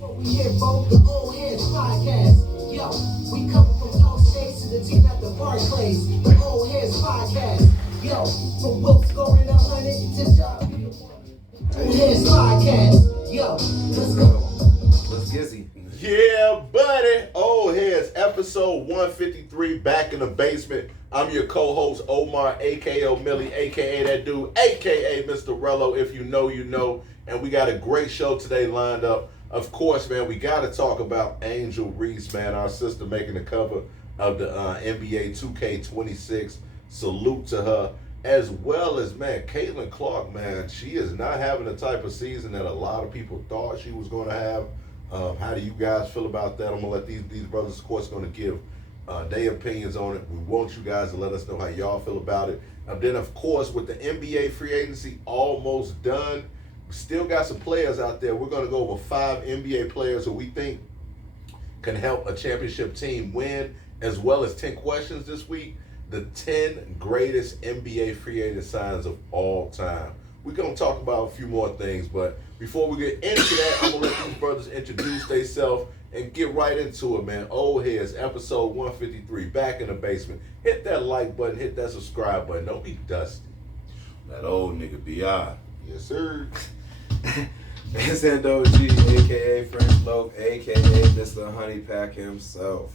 We here for the old Headz podcast. Yo, we come from Dog States to the team at the Barclays. The old Headz podcast. Yo, from Will scoring 100 to Job. Headz podcast. Yo, let's go. Let's Gizzy. Yeah, buddy. Old Heads, episode 153, back in the basement. I'm your co-host, Omar, a.k.a. Millie, a.k.a. that dude, a.k.a. Mr. Rello. If you know, you know. And we got a great show today lined up. Of course, man, we got to talk about Angel Reese, man, our sister making the cover of the NBA 2K26. Salute to her. As well as, man, Caitlin Clark, man, she is not having the type of season that a lot of people thought she was going to have. How do you guys feel about that? I'm going to let these brothers, of course, going to give their opinions on it. We want you guys to let us know how y'all feel about it. And then, of course, with the NBA free agency almost done, we still got some players out there. We're going to go over 5 NBA players who we think can help a championship team win, as well as 10 questions this week. The 10 greatest NBA free agent signs of all time. We're going to talk about a few more things, but before we get into that, I'm going to let these brothers introduce themselves and get right into it, man. Old Heads, episode 153, back in the basement. Hit that like button, hit that subscribe button. Don't be dusty. That old nigga B.I. Yes, sir. It's G, a.k.a. French Loaf, a.k.a. Mr. Honey Pack himself.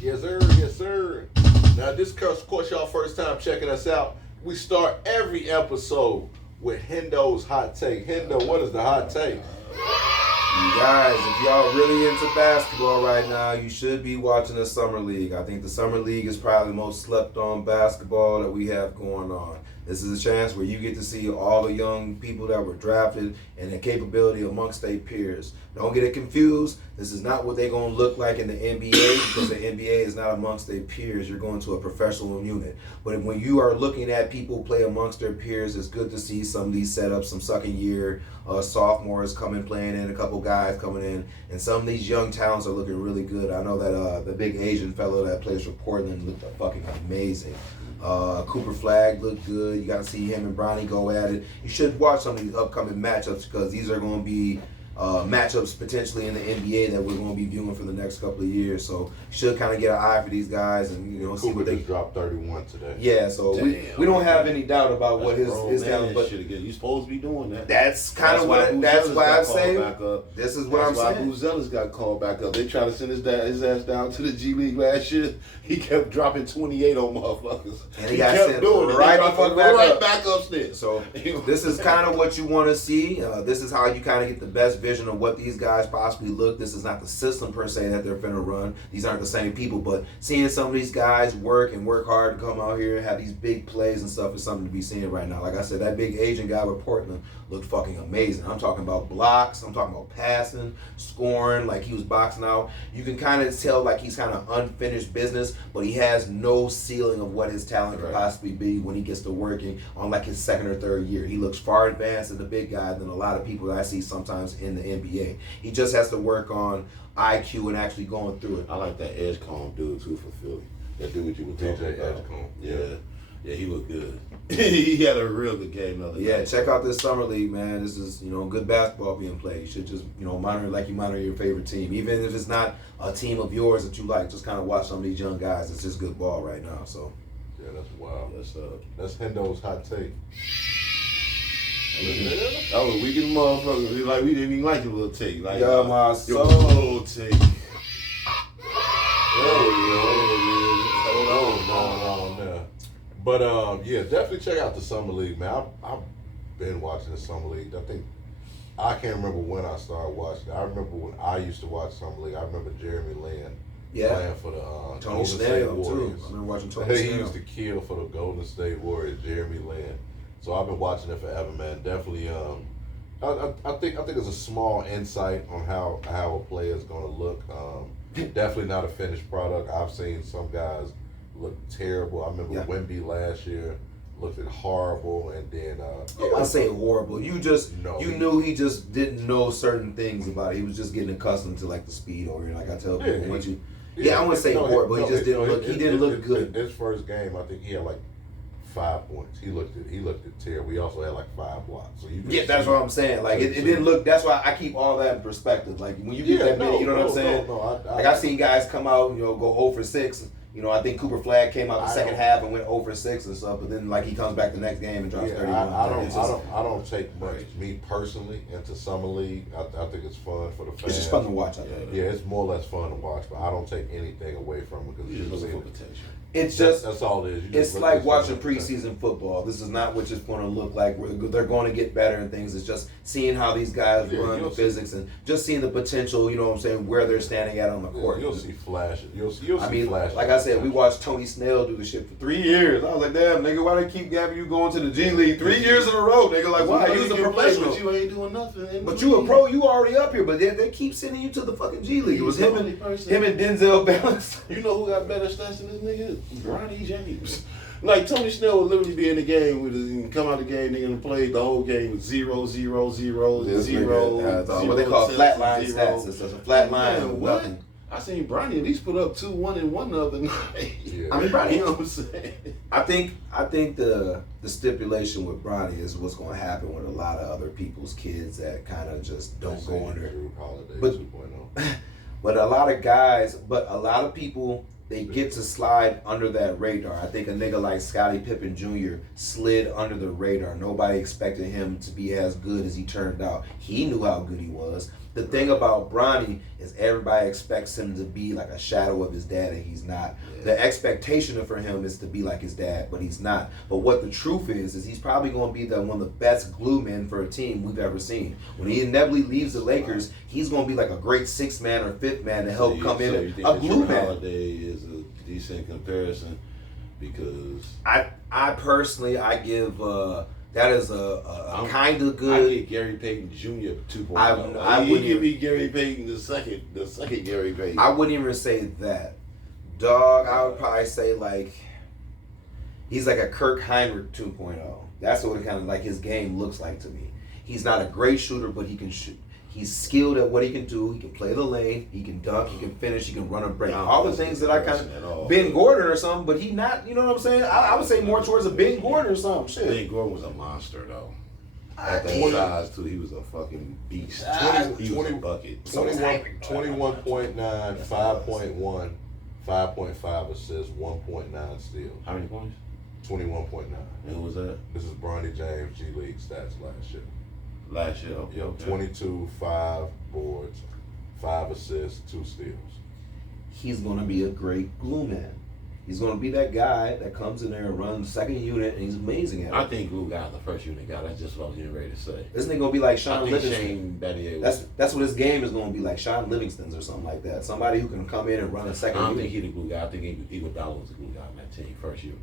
Yes, sir. Yes, sir. Now, this is, of course, y'all first time checking us out. We start every episode with Hendo's hot take. Hendo, what is the hot take? You guys, if y'all really into basketball right now, you should be watching the Summer League. I think the Summer League is probably the most slept on basketball that we have going on. This is a chance where you get to see all the young people that were drafted and their capability amongst their peers. Don't get it confused. This is not what they're going to look like in the NBA, because the NBA is not amongst their peers. You're going to a professional unit. But when you are looking at people play amongst their peers, it's good to see some of these setups, some second year sophomores coming playing in, a couple guys coming in, and some of these young talents are looking really good. I know that the big Asian fellow that plays for Portland looked fucking amazing. Cooper Flag looked good. You got to see him and Bronny go at it. You should watch some of these upcoming matchups, because these are going to be matchups potentially in the NBA that we're going to be viewing for the next couple of years. So you should kind of get an eye for these guys and see what they just dropped 31 today. Yeah, so we don't have any doubt about what his talent. But you supposed to be doing that. That's kind of what. That's why I'm saying. This is what I'm saying. That's why Boozellis got called back up. They tried to send his ass down to the G League last year. He kept dropping 28 on motherfuckers. And he got sent right back upstairs. So this is kind of what you want to see. This is how you kind of get the best vision of what these guys possibly look. This is not the system per se that they're finna run. These aren't the same people, but seeing some of these guys work hard to come out here and have these big plays and stuff is something to be seen right now. Like I said, that big Asian guy with Portland looked fucking amazing. I'm talking about blocks, I'm talking about passing, scoring, like he was boxing out. You can kind of tell like he's kind of unfinished business, but he has no ceiling of what his talent could possibly be when he gets to working on like his second or third year. He looks far advanced as a big guy than a lot of people that I see sometimes in the NBA. He just has to work on IQ and actually going through it. I like that Edgecombe dude too for Philly. That dude you were talking about. Yeah, he looked good. He had a real good game the other Yeah, night. check out this Summer League, man. This is, good basketball being played. You should just, monitor it like you monitor your favorite team. Even if it's not a team of yours that you like, just kind of watch some of these young guys. It's just good ball right now, so. Yeah, that's wild. That's Hendo's hot take. That was weak as motherfucker. Like we didn't even like your little take. Like my your soul. little take. Hold on. But yeah, definitely check out the Summer League, man. I've been watching the Summer League. I can't remember when I started watching it. I remember when I used to watch Summer League. I remember Jeremy Lin playing for the Tony Golden State Warriors. Too. I remember watching Tony He Snell. used to kill for the Golden State Warriors, Jeremy Lin. So I've been watching it forever, man. Definitely, I think it's a small insight on how a player is going to look. Definitely not a finished product. I've seen some guys look terrible. I remember Wemby last year looked horrible, and then I say horrible. You knew he just didn't know certain things about it. He was just getting accustomed to like the speed over here. Like I tell people, I wouldn't say horrible. He just didn't look. He didn't look good. His first game, I think he had like 5 points. He looked at terrible. We also had like 5 blocks. So yeah, that's what I'm saying. Like it didn't look. That's why I keep all that in perspective. Like when you get that many, you know what I'm saying? Like I've seen guys come out, go 0 for 6. I think Cooper Flagg came out the second half and went 0 for 6 and stuff. But then like he comes back the next game and drops 31. I don't take much. Me personally into summer league. I think it's fun for the fans. It's just fun to watch. Yeah, it's more or less fun to watch, but I don't take anything away from it because You just looking for potential. It's just that's all it is. It's like watching preseason football. This is not what it's going to look like. They're going to get better and things. It's just seeing how these guys run the physics and just seeing the potential. You know what I'm saying? Where they're standing at on the court. You'll see flashes. You'll see flashes. Like I said, we watched Tony Snell do the shit for 3 years. I was like, damn, nigga, why they keep having you going to the G League 3 years in a row? Nigga, like, why? You was a professional. But you ain't doing nothing. But you a pro. You already up here. But they keep sending you to the fucking G League. It was him and Denzel Balance. You know who got better stats than this nigga? Bronny James. Like Tony Snell would literally be in the game and come out the game, nigga, and play the whole game with 0, 0, 0, 0. What they call flatline stats. It's a flat line. What? I seen Bronny at least put up 2-1 and 1 the other night. Yeah. I mean, Bronny. You know what I'm saying? I think the stipulation with Bronny is what's going to happen with a lot of other people's kids that kind of just don't go under. But a lot of guys, a lot of people. They get to slide under that radar. I think a nigga like Scottie Pippen Jr. slid under the radar. Nobody expected him to be as good as he turned out. He knew how good he was. The thing about Bronny is everybody expects him to be like a shadow of his dad, and he's not. Yeah. The expectation for him is to be like his dad, but he's not. But what the truth is he's probably going to be one of the best glue men for a team we've ever seen. When he inevitably leaves the Lakers, he's going to be like a great 6th man or 5th man to help come in. You think a glue man. Holiday is a decent comparison because I personally I give. That is a kind of good. I give Gary Payton Jr. 2.0. I would give me Gary Payton the second Gary Payton. I wouldn't even say that, dog. I would probably say like he's like a Kirk Heinrich 2.0. That's what it kind of like his game looks like to me. He's not a great shooter, but he can shoot. He's skilled at what he can do. He can play the lane. He can dunk. He can finish. He can run a break. All the things that I kind of Ben Gordon or something, but he not. You know what I'm saying? I would say more towards a Ben Gordon or something. Shit. Ben Gordon was a monster though. At that size too, he was a fucking beast. He was a bucket. 21.9, 5.1, 5.5 assists, 1.9 steals. How many points? 21.9. And who was that? This is Bronny James G League stats last year. Last year, okay. 22, 5 boards, 5 assists, 2 steals. He's going to be a great glue man. He's going to be that guy that comes in there and runs the second unit, and he's amazing at it. I think glue guy, the first unit guy. That's just what I was getting ready to say. Isn't it going to be like Sean Livingston? Shane Battier. That's what his game is going to be like, Sean Livingston's or something like that. Somebody who can come in and run a second unit. I don't think he's the glue guy. I think Iguodala was the glue guy on that team, first unit.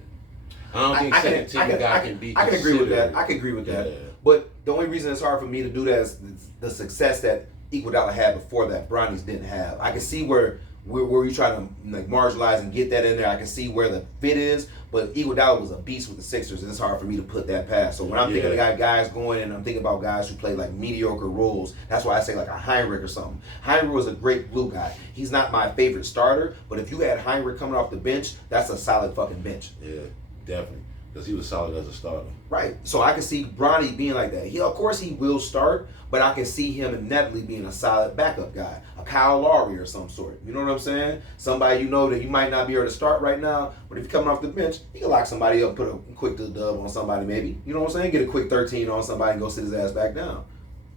I don't think second team guy can be. I can agree with that. I can agree with that. But the only reason it's hard for me to do that is the success that Iguodala had before that Bronny's didn't have. I can see where you try to like marginalize and get that in there. I can see where the fit is, but Iguodala was a beast with the Sixers, and it's hard for me to put that past. So when I'm thinking of guys going, and I'm thinking about guys who play like mediocre roles, that's why I say like a Heinrich or something. Heinrich was a great glue guy. He's not my favorite starter, but if you had Heinrich coming off the bench, that's a solid fucking bench. Yeah, definitely. Because he was solid as a starter. Right. So I can see Bronny being like that. Of course he will start, but I can see him inevitably being a solid backup guy. A Kyle Lowry or some sort. You know what I'm saying? Somebody you know that you might not be able to start right now, but if you're coming off the bench, you can lock somebody up, put a quick dub on somebody maybe. You know what I'm saying? Get a quick 13 on somebody and go sit his ass back down.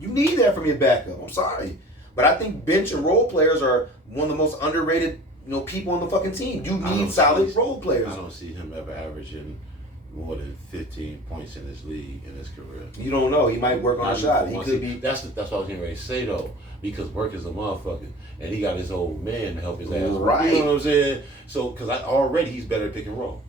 You need that from your backup. I'm sorry. But I think bench and role players are one of the most underrated, people on the fucking team. You need solid role players. I don't see him ever averaging more than 15 points in this league in his career. You don't know. He might work on a shot. He could be. That's what I was getting ready to say though, because work is a motherfucker, and he got his old man to help his ass. Right. You know what I'm saying? So, because already he's better at pick and roll.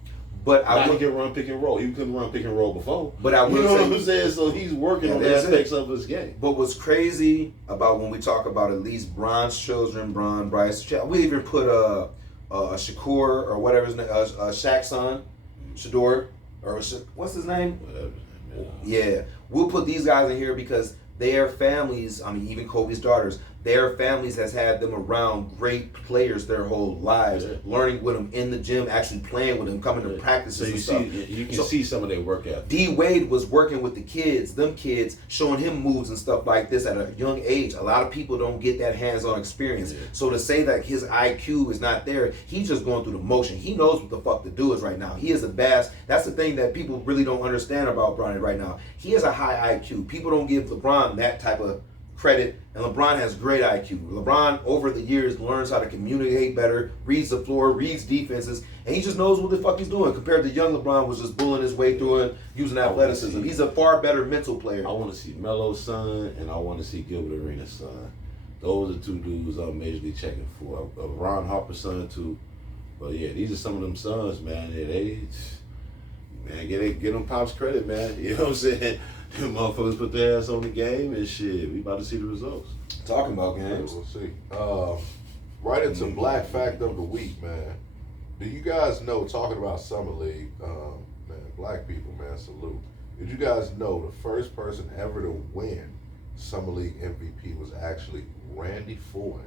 But he can run pick and roll. He couldn't run pick and roll before. But I will you know say, what I'm saying? So he's working on aspects of his game. But what's crazy about when we talk about at least Bron's children, Bryce, we even put a Shakur or whatever his name, Shaq's son, Shador. Or what's his name? Whatever. Yeah, we'll put these guys in here because their families, even Kobe's daughters, their families has had them around great players their whole lives, learning with them in the gym, actually playing with them, coming to practices So and stuff. you can see some of their work ethic. D Wade was working with the kids, them kids, showing him moves and stuff like this at a young age. A lot of people don't get that hands-on experience. Yeah. So to say that his IQ is not there, he's just going through the motion. He knows what the fuck to do is right now. He is a bass. That's the thing that people really don't understand about Bronny right now. He has a high IQ. People don't give LeBron that type of credit, and LeBron has great IQ. LeBron, over the years, learns how to communicate better, reads the floor, reads defenses, and he just knows what the fuck he's doing, compared to young LeBron was just bullying his way through it, using athleticism. He's a far better mental player. I want to see Melo's son, and I want to see Gilbert Arenas' son. Those are two dudes I'm majorly checking for. Ron Harper's son, too. But yeah, these are some of them sons, man. Yeah, man, get them pops credit, man. You know what I'm saying? Them motherfuckers put their ass on the game and shit. We about to see the results. Talking about games. We'll see. Right into Black Fact of the Week, man. Do you guys know, talking about Summer League, man, black people, man, salute. Did you guys know the first person ever to win Summer League MVP was actually Randy Foy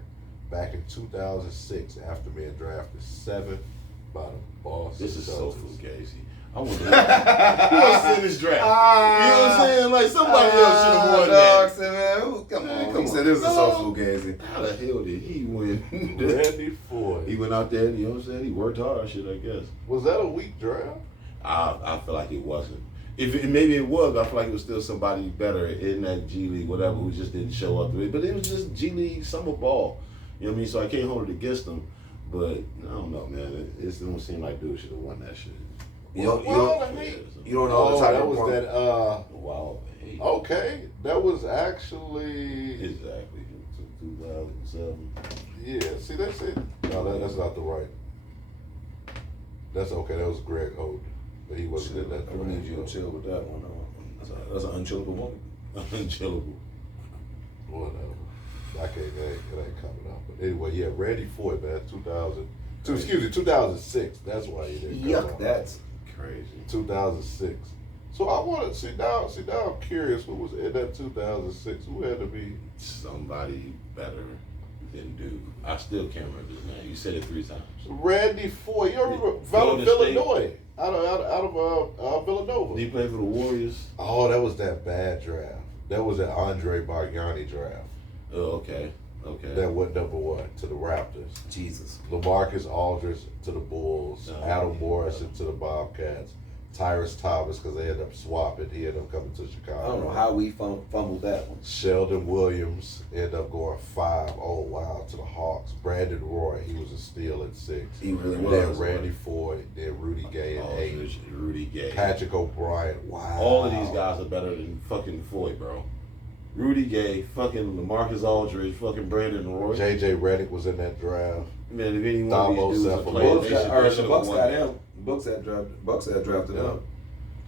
back in 2006 after being drafted 7th by the Boston This is so Celtics. fugazi. I wonder who else in this draft. You know what I'm saying? Like somebody else should have won that. Come on, Come he on. said this is so fugazi. How the hell did he win? Randy Foy. He went out there, you know what I'm saying? He worked hard, shit, I guess. Was that a weak draft? I feel like it wasn't. Maybe it was, but I feel like it was still somebody better in that G League, whatever, who just didn't show up to it. But it was just G League summer ball. You know what I mean? So I can't hold it against them. But I don't know, man. It don't seem like dude should have won that shit. You don't know Oh, the type that of was point. that. Wow. Hey. Okay, that was actually. Exactly. 2007. Yeah. See, that's it. No, that's not the right. That's okay. That was Greg Oden, but he wasn't in that. I would need you to chill with that one. That's an unchillable moment. Unchillable. Whatever. I can't. It ain't coming out. But anyway, yeah, Randy Foy, man, 2006. That's why he didn't come Yuck, out. that's Crazy. 2006. So I want to sit down. I'm curious who was in that 2006. Who had to be? Somebody better than dude. I still can't remember his name. You said it 3 times. Randy Foy. You remember Golden Villanova? Out of Villanova. Did he play for the Warriors? Oh, that was that bad draft. That was that Andre Bargnani draft. Oh, okay. That went number 1 to the Raptors. Jesus. LaMarcus Aldridge to the Bulls. Adam Morrison to the Bobcats. Tyrus Thomas, because they ended up swapping. He ended up coming to Chicago. I don't know how we fumbled that one. Sheldon Williams ended up going 5. Oh, wow, to the Hawks. Brandon Roy, he was a steal at 6. He really And was. then Randy Foy, then Rudy Gay at 8. Aldridge, Rudy Gay. Patrick O'Brien, wow. All of these guys are better than fucking Foy, bro. Rudy Gay, fucking LaMarcus Aldridge, fucking Brandon Roy. J.J. Redick was in that draft. Man, if any one of Thabo these dudes are Cephalon. playing, Bucks the Bucks got him. him. Bucks had drafted him.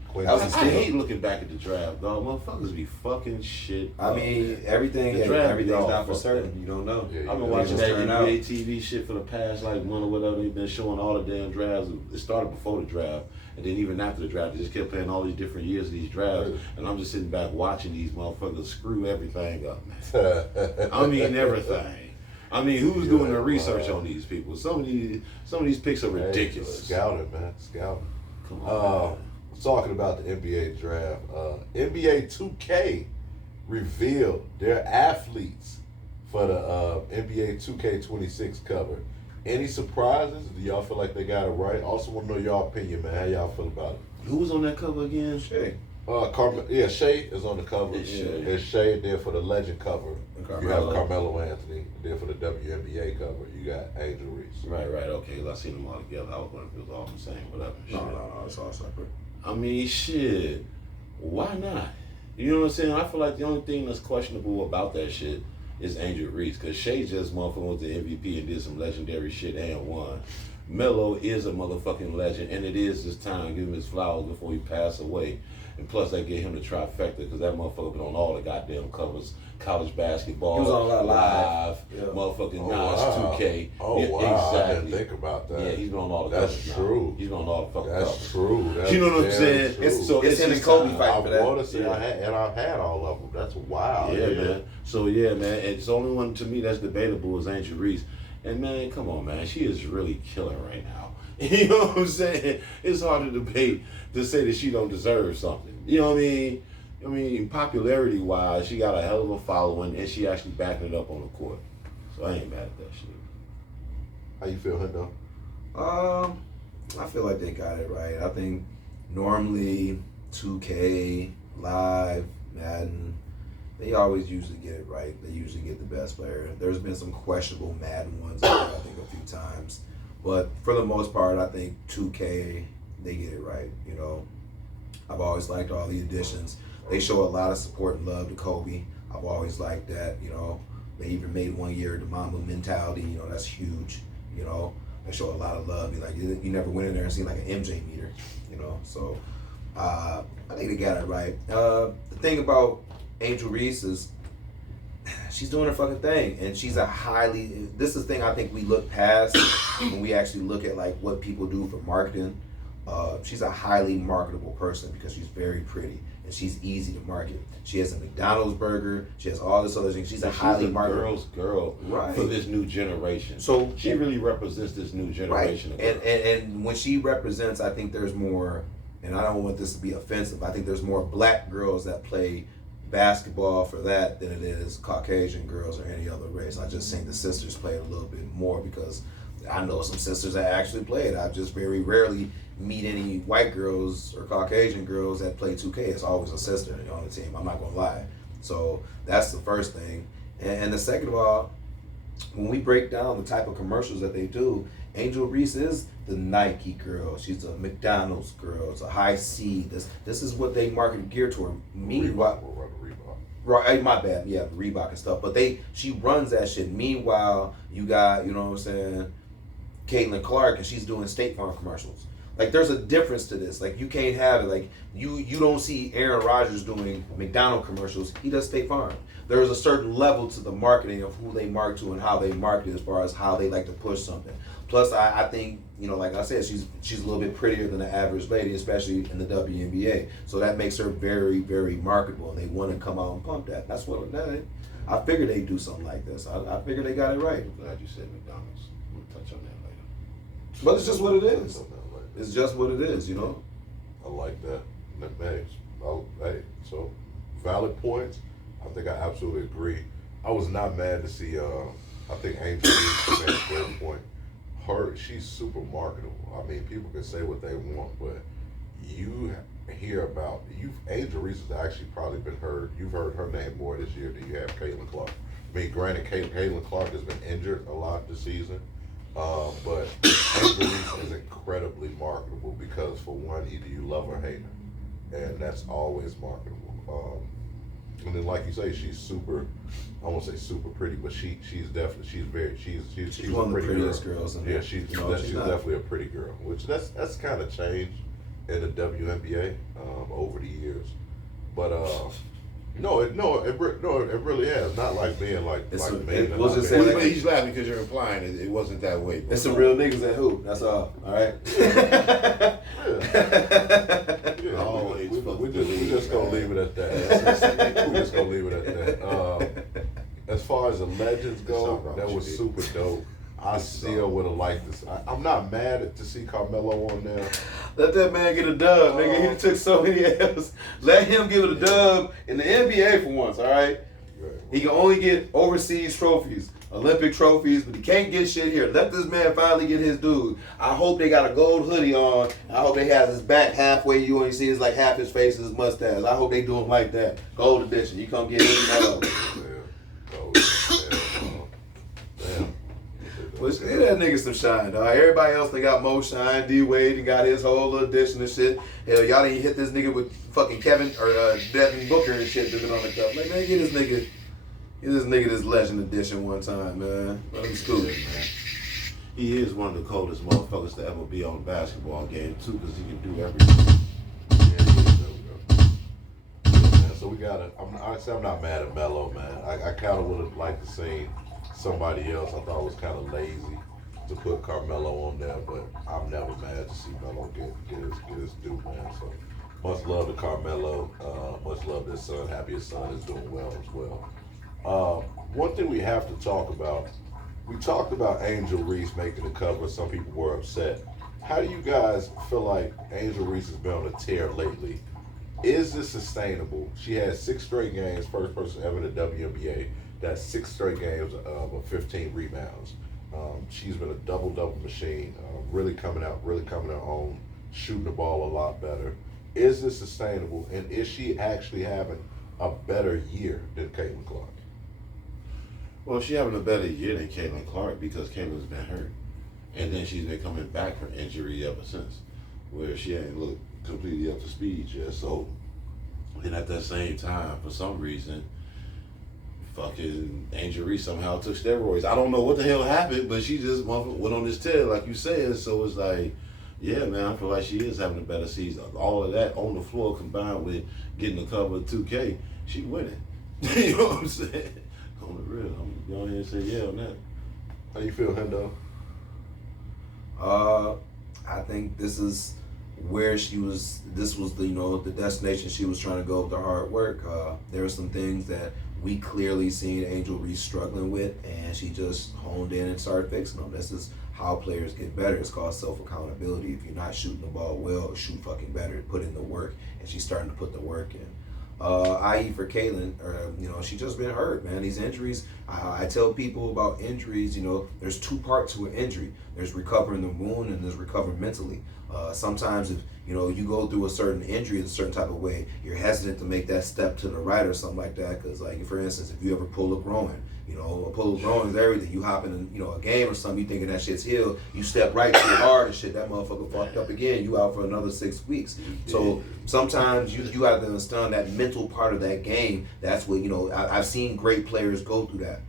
Quinn That was a I steal. hate looking back at the draft, dog. Motherfuckers be fucking shit. I mean, everything's draft not all for fucked certain. up. You don't know. Yeah, I've been yeah, watching just that turn NBA out. TV shit for the past like month or whatever. They've been showing all the damn drafts. It started before the draft, and then even after the draft, they just kept playing all these different years of these drafts. And I'm just sitting back watching these motherfuckers screw everything up, man. I mean everything. I mean, who's doing the research on these people? Some of these picks are ridiculous. Hey, scouting, man. Scouting. Come on. Man. Talking about the NBA draft, NBA 2K revealed their athletes for the NBA 2K26 cover. Any surprises? Do y'all feel like they got it right? Also want to know y'all opinion, man. How y'all feel about it? Who was on that cover again? Shit. Shay is on the cover. It's Shea. It's Shay. Then for the Legend cover, you have Carmelo. Carmelo Anthony. Then for the WNBA cover, you got Angel Reese. Right, okay. I seen them all together. I was wondering if it was all the same, whatever. No, it's all separate. I mean, shit. Why not? You know what I'm saying? I feel like the only thing that's questionable about that shit is Angel Reese, because Shea just motherfucking was the MVP and did some legendary shit and won. Melo is a motherfucking legend, and it is his time. Give him his flowers before he passed away. And plus, they gave him the trifecta because that motherfucker been on all the goddamn covers. College basketball, He was on a lot live. Yeah. motherfucking the Oh, Nas wow. 2K. Oh, Yeah, wow. I exactly. didn't think about that. Yeah, he's been on all the That's covers now. true. He's been on all the fucking That's covers. true. That's You know what I'm very saying? true. It's him and his Kobe time. fighting I for that. want to say Yeah. I've had all of them. That's wild. Yeah, man. So yeah, man. It's the only one to me that's debatable is Angel Reese. And man, come on, man. She is really killing right now. You know what I'm saying? It's hard to debate to say that she don't deserve something. You know what I mean? I mean, popularity wise, she got a hell of a following, and she actually backing it up on the court. So I ain't mad at that shit. How you feel, Hendo? I feel like they got it right. I think normally 2K, Live, Madden, they always usually get it right. They usually get the best player. There's been some questionable Madden ones, I think, a few times. But for the most part, I think 2K, they get it right. You know, I've always liked all the additions. They show a lot of support and love to Kobe. I've always liked that. You know, they even made one year the Mamba mentality. You know, that's huge. You know, they show a lot of love. You never went in there and seen like an MJ meter. You know, so I think they got it right. The thing about Angel Reese is she's doing her fucking thing, and she's a highly. This is the thing I think we look past when we actually look at like what people do for marketing. She's a highly marketable person because she's very pretty and she's easy to market. She has a McDonald's burger. She has all this other thing. She's a highly marketable girl's girl right. for this new generation. So she really represents this new generation. Right. And when she represents, I think there's more. And I don't want this to be offensive. I think there's more black girls that play basketball for that than it is Caucasian girls or any other race. I just think the sisters play it a little bit more because I know some sisters that actually play it. I just very rarely meet any white girls or Caucasian girls that play 2K. It's always a sister on the team. I'm not gonna lie. So that's the first thing. And the second of all, when we break down the type of commercials that they do, Angel Reese is the Nike girl. She's a McDonald's girl. It's a high C. This is what they market geared toward. Meanwhile, right, my bad. Yeah, Reebok and stuff. But she runs that shit. Meanwhile, you got, you know what I'm saying, Caitlin Clark, and she's doing State Farm commercials. Like, there's a difference to this. Like, you can't have it. Like, you don't see Aaron Rodgers doing McDonald's commercials. He does State Farm. There's a certain level to the marketing of who they market to and how they market as far as how they like to push something. Plus, I think, you know, like I said, she's a little bit prettier than the average lady, especially in the WNBA. So that makes her very, very marketable, and they want to come out and pump that. That's what I figured they'd do something like this. I figured they got it right. I'm glad you said McDonald's. We'll touch on that later. But it's just what it is. It's just what it is, you know? I like that. Hey, so valid points. I think I absolutely agree. I was not mad to see, I think Angel Reese made a great point. She's super marketable. I mean, people can say what they want, but you hear about, Angel Reese has actually probably been heard, you've heard her name more this year than you have Caitlin Clark. I mean, granted, Caitlin Clark has been injured a lot this season, but Angel Reese is incredibly marketable because, for one, either you love or hate her, and that's always marketable. And then, like you say, she's super. I won't say super pretty, but she's definitely she's one a of the pretty prettiest girl. girls. Yeah, she's definitely a pretty girl. Which that's kind of changed in the WNBA over the years. But it really has. Not like being like mean. We'll just Well, say but he's laughing because you're implying it wasn't that way. It's some real niggas that hoop. That's all. All right. Yeah, Always we just gonna leave it at that. We just gonna leave it at that. As far as the legends go, that was super dope. I still would have liked this. I'm not mad to see Carmelo on there. Let that man get a dub, nigga. He done took so many L's. Let him give it a dub in the NBA for once, all right? He can only get overseas trophies, Olympic trophies, but he can't get shit here. Let this man finally get his dude. I hope they got a gold hoodie on. I hope they have his back halfway. You only see his like half his face and his mustache. I hope they do him like that. Gold edition. You come get it. But that nigga some shine, dog. Everybody else they got more shine. D Wade and got his whole little edition and shit. Hell, y'all didn't hit this nigga with fucking Kevin or Devin Booker and shit that's been on the cup. Like, man, get this nigga this legend edition one time, man. Let him scoop it, man. He is one of the coldest motherfuckers to ever be on a basketball game too, because he can do everything. So we got it. I'm not mad at Melo, man. I kind of would have liked to see somebody else. I thought it was kind of lazy to put Carmelo on there, but I'm never mad to see Melo get his due, man. So much love to Carmelo. Much love to his son. Happy his son is doing well as well. One thing we have to talk about, we talked about Angel Reese making the cover. Some people were upset. How do you guys feel like Angel Reese has been on a tear lately? Is this sustainable? She had 6 straight games, first person ever in the WNBA. That's 6 straight games of 15 rebounds. She's been a double-double machine, really coming out on, shooting the ball a lot better. Is this sustainable, and is she actually having a better year than Caitlin Clark? Well, she's having a better year than Caitlin Clark because Caitlin's been hurt. And then she's been coming back from injury ever since, where she ain't looked completely up to speed yet. So, and at that same time, for some reason, fucking Angel Reese somehow took steroids. I don't know what the hell happened, but she just went on this tear, like you said. So it's like, yeah, man, I feel like she is having a better season. All of that on the floor combined with getting the cover of 2K, she winning. You know what I'm saying? On the real, I'm gonna go ahead and say yeah on that. How you feel, Hendo? I think this is where she was. This was the the destination she was trying to go with the hard work. There are some things that we clearly seen Angel Reese struggling with, and she just honed in and started fixing them. This is how players get better. It's called self-accountability. If you're not shooting the ball well, shoot fucking better. Put in the work, and she's starting to put the work in. I.e. for Caitlin, she just been hurt, man. These injuries, I tell people about injuries, there's 2 parts to an injury. There's recovering the wound and there's recovering mentally. Sometimes if, you go through a certain injury in a certain type of way, you're hesitant to make that step to the right or something like that. Because, like, for instance, if you ever pull a groin, a pull a groin is everything. You hop in, a game or something, you thinking that shit's healed, you step right too hard and shit, that motherfucker fucked up again, you out for another 6 weeks. So sometimes you have to understand that mental part of that game. That's what, I've seen great players go through that.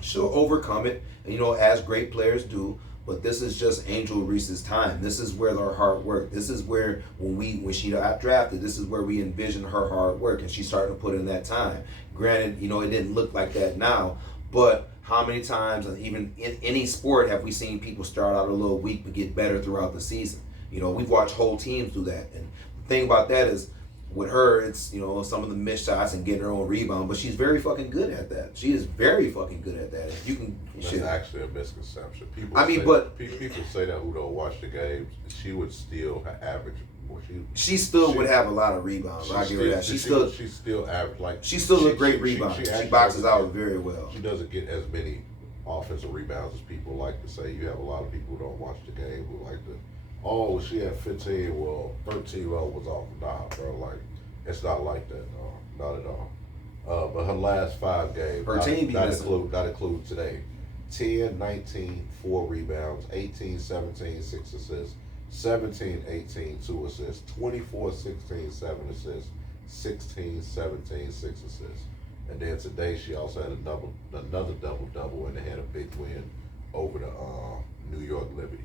She'll overcome it, and, as great players do. But this is just Angel Reese's time. This is where her hard work. This is where when she got drafted, this is where we envisioned her hard work, and she's starting to put in that time. Granted, it didn't look like that now, but how many times, and even in any sport, have we seen people start out a little weak but get better throughout the season? We've watched whole teams do that. And the thing about that is, with her, it's, some of the missed shots and getting her own rebound, but she's very fucking good at that. She is very fucking good at that. If you can, That's actually a misconception. People say that who don't watch the games. She would still average. She still would have a lot of rebounds. I give her that. She's still average. She's still a great rebounder. She boxes out very well. She doesn't get as many offensive rebounds as people like to say. You have a lot of people who don't watch the game who like to. Oh, she had 15. Well, 13 was off. Nah, bro. Like, it's not like that. No, not at all. But her last 5 games, her team not include today. 10, 19, 4 rebounds, 18, 17, 6 assists, 17, 18, 2 assists, 24, 16, 7 assists, 16, 17, 6 assists. And then today she also had another double-double, and they had a big win over the New York Liberty.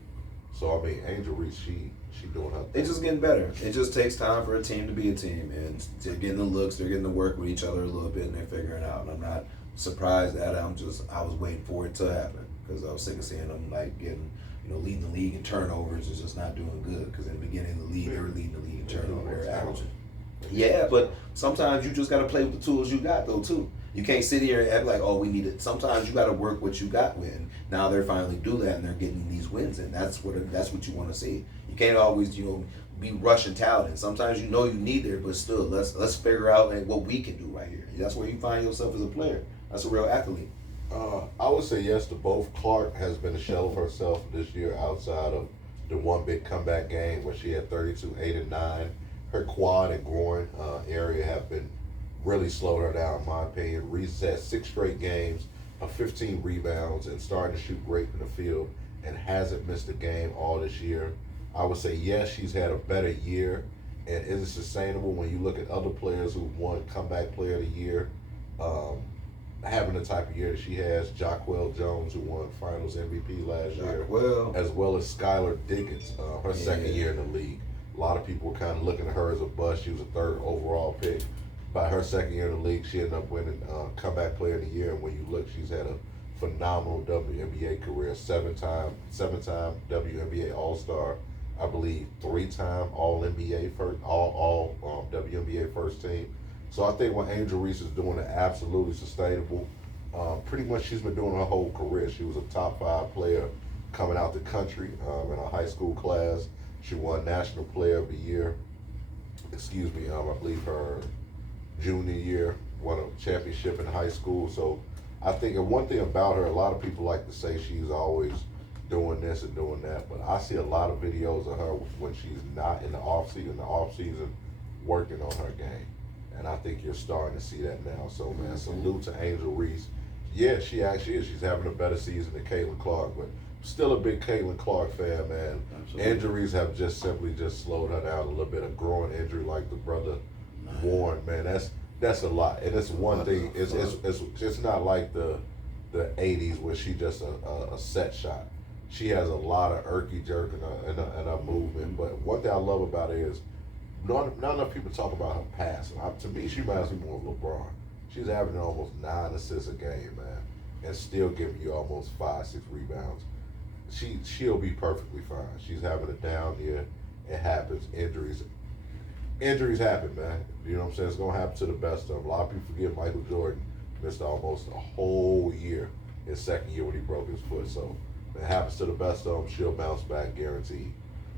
So, I mean, Angel Reese, she doing her thing. They're just getting better. It just takes time for a team to be a team. And they're getting the looks, they're getting to work with each other a little bit, and they're figuring it out. And I'm not surprised at it. I was waiting for it to happen because I was sick of seeing them, like, getting, leading the league in turnovers is just not doing good. Because in the beginning of the league, they were leading the league in turnovers. They were averaging. Yeah, but sometimes you just got to play with the tools you got, though, too. You can't sit here and act like, oh, we need it. Sometimes you got to work what you got with. And now they're finally do that, and they're getting these wins, and that's what you want to see. You can't always, be rushing talent. And sometimes you need there, but still, let's figure out what we can do right here. That's where you find yourself as a player. That's a real athlete. I would say yes to both. Clark has been a shell of herself this year outside of the one big comeback game where she had 32, 8, and 9. Her quad and groin area have been really slowed her down, in my opinion. Reese had 6 straight games of 15 rebounds and starting to shoot great in the field and hasn't missed a game all this year. I would say, yes, she's had a better year. And is it sustainable when you look at other players who won Comeback Player of the Year, having the type of year that she has? Jaquel Jones, who won Finals MVP last year, as well as Skylar Diggins, her second year in the league. A lot of people were kind of looking at her as a bust. She was a 3rd overall pick. By her second year in the league, she ended up winning Comeback Player of the Year. And when you look, she's had a phenomenal WNBA career. Seven-time WNBA All-Star. I believe 3-time All-NBA first, all WNBA first team. So I think what Angel Reese is doing is absolutely sustainable. Pretty much she's been doing her whole career. She was a top 5 player coming out the country in a high school class. She won National Player of the Year. I believe her junior year, won a championship in high school. So I think, and one thing about her, a lot of people like to say she's always doing this and doing that, but I see a lot of videos of her when she's not in the off season, working on her game. And I think you're starting to see that now. So man, salute to Angel Reese. Yeah, she actually is. She's having a better season than Caitlin Clark, but still a big Caitlin Clark fan, man. Absolutely. Injuries have just simply slowed her down a little bit. A growing injury like the brother Warren, man, that's a lot. And it's one thing. It's not like the 80s where she just a set shot. She has a lot of irky jerk in her movement. But one thing I love about her is not enough people talk about her passing. To me, she reminds me more of LeBron. She's averaging almost 9 assists a game, man, and still giving you almost 5-6 rebounds. She'll be perfectly fine. She's having a down year. It happens. Injuries happen, man. You know what I'm saying? It's gonna happen to the best of them. A lot of people forget Michael Jordan missed almost a whole year his second year when he broke his foot. So it happens to the best of them. She'll bounce back, guaranteed.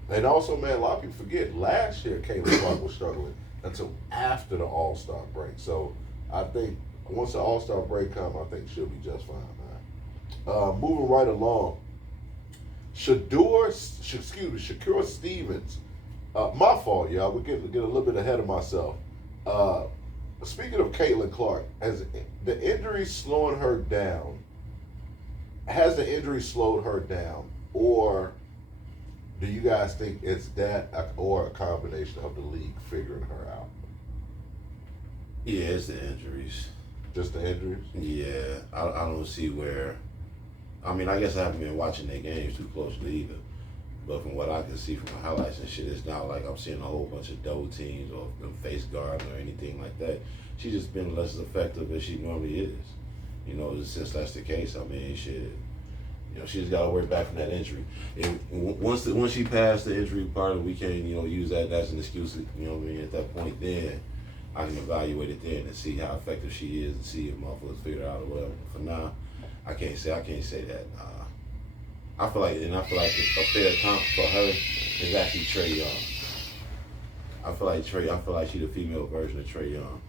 And also, man, a lot of people forget last year Caitlin Clark was struggling until after the All-Star break. So I think once the All-Star break comes, I think she'll be just fine, man. Moving right along. Shakur Stevens. My fault, y'all. We're getting a little bit ahead of myself. Speaking of Caitlin Clark, has the injury slowing her down? Has the injury slowed her down, or do you guys think it's that, or a combination of the league figuring her out? Yeah, it's the injuries. Just the injuries? Yeah, I don't see where. I mean, I guess I haven't been watching their games too closely either. But from what I can see from the highlights and shit, it's not like I'm seeing a whole bunch of double teams or face guards or anything like that. She's just been less effective as she normally is. You know, since that's the case, I mean, shit. You know, she just got to work back from that injury. And once she passed the injury part, we can, use that as an excuse. You know what I mean? At that point, then I can evaluate it then and see how effective she is and see if motherfuckers figure it out or whatever. For now, I can't say that. I feel like a fair comp for her is actually Trae Young. I feel like she's the female version of Trae Young.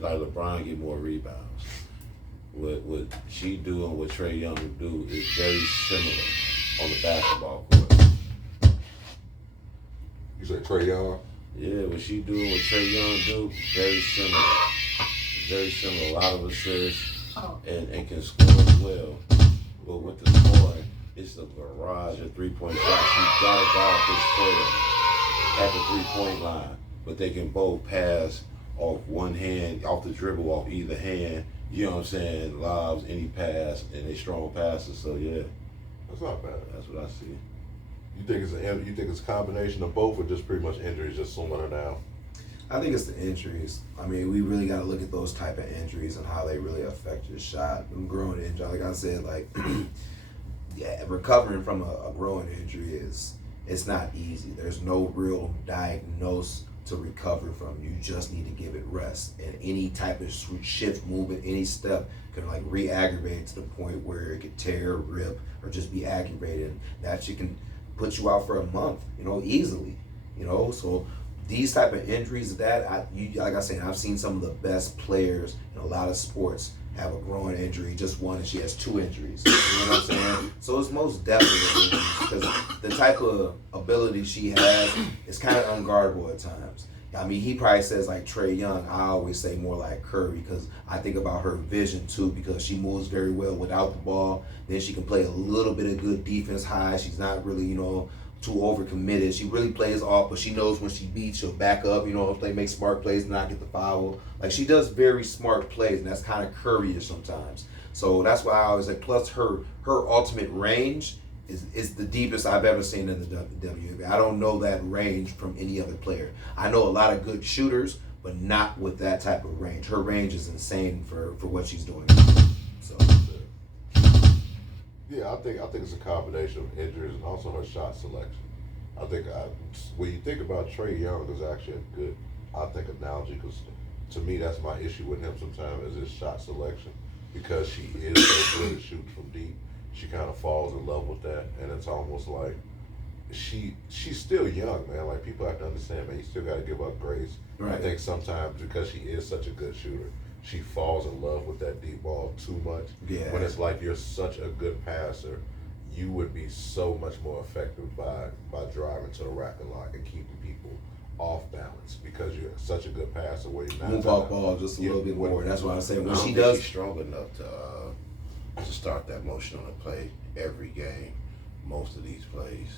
Like LeBron get more rebounds. What she do and what Trae Young do is very similar on the basketball court. You say Trae Young? Yeah, what she do and what Trae Young do, very similar. Very similar. A lot of assists and can score as well. But with the scoring, it's a barrage of three-point shots. You gotta guard this player at the three-point line. But they can both pass off one hand, off the dribble, off either hand. You know what I'm saying? Lobs, any pass, and they strong passes. So yeah, that's not bad. That's what I see. You think it's a combination of both, or just pretty much injuries just slowing her down? I think it's the injuries. I mean, we really got to look at those type of injuries and how they really affect your shot. Them growing injury, like I said, yeah, recovering from a growing injury it's not easy. There's no real diagnosis to recover from. You just need to give it rest. And any type of shift, movement, any step can re-aggravate to the point where it could tear, rip, or just be aggravated. That shit can put you out for a month, easily. So these type of injuries, like I said, I've seen some of the best players in a lot of sports have a growing injury. Just one, and she has 2 injuries. You know what I'm saying? So it's most definitely injuries, because the type of ability she has is kind of unguardable at times. I mean, he probably says like Trae Young. I always say more like Curry, because I think about her vision too, because she moves very well without the ball. Then she can play a little bit of good defense high. She's not really, too overcommitted. She really plays off, but she knows when she beats, she'll back up, if they make smart plays and not get the foul. Like, she does very smart plays, and that's kind of Curry-ish sometimes. So that's why I always say, plus her ultimate range is the deepest I've ever seen in the WNBA. I don't know that range from any other player. I know a lot of good shooters, but not with that type of range. Her range is insane for what she's doing. So Yeah, I think it's a combination of injuries and also her shot selection. I think when you think about Trae Young, is actually a good, I think, analogy because to me that's my issue with him sometimes is his shot selection because she is so good at shooting from deep. She kind of falls in love with that, and it's almost like she's still young, man. Like people have to understand, man. You still got to give up grace. Right. I think sometimes because she is such a good shooter, she falls in love with that deep ball too much. Yeah. When it's like you're such a good passer, you would be so much more effective by driving to the rack and lock and keeping people off balance because you're such a good passer where you're not Move off ball just a little bit more. That's why I say when she does. She's strong enough to start that motion on a play every game. Most of these plays.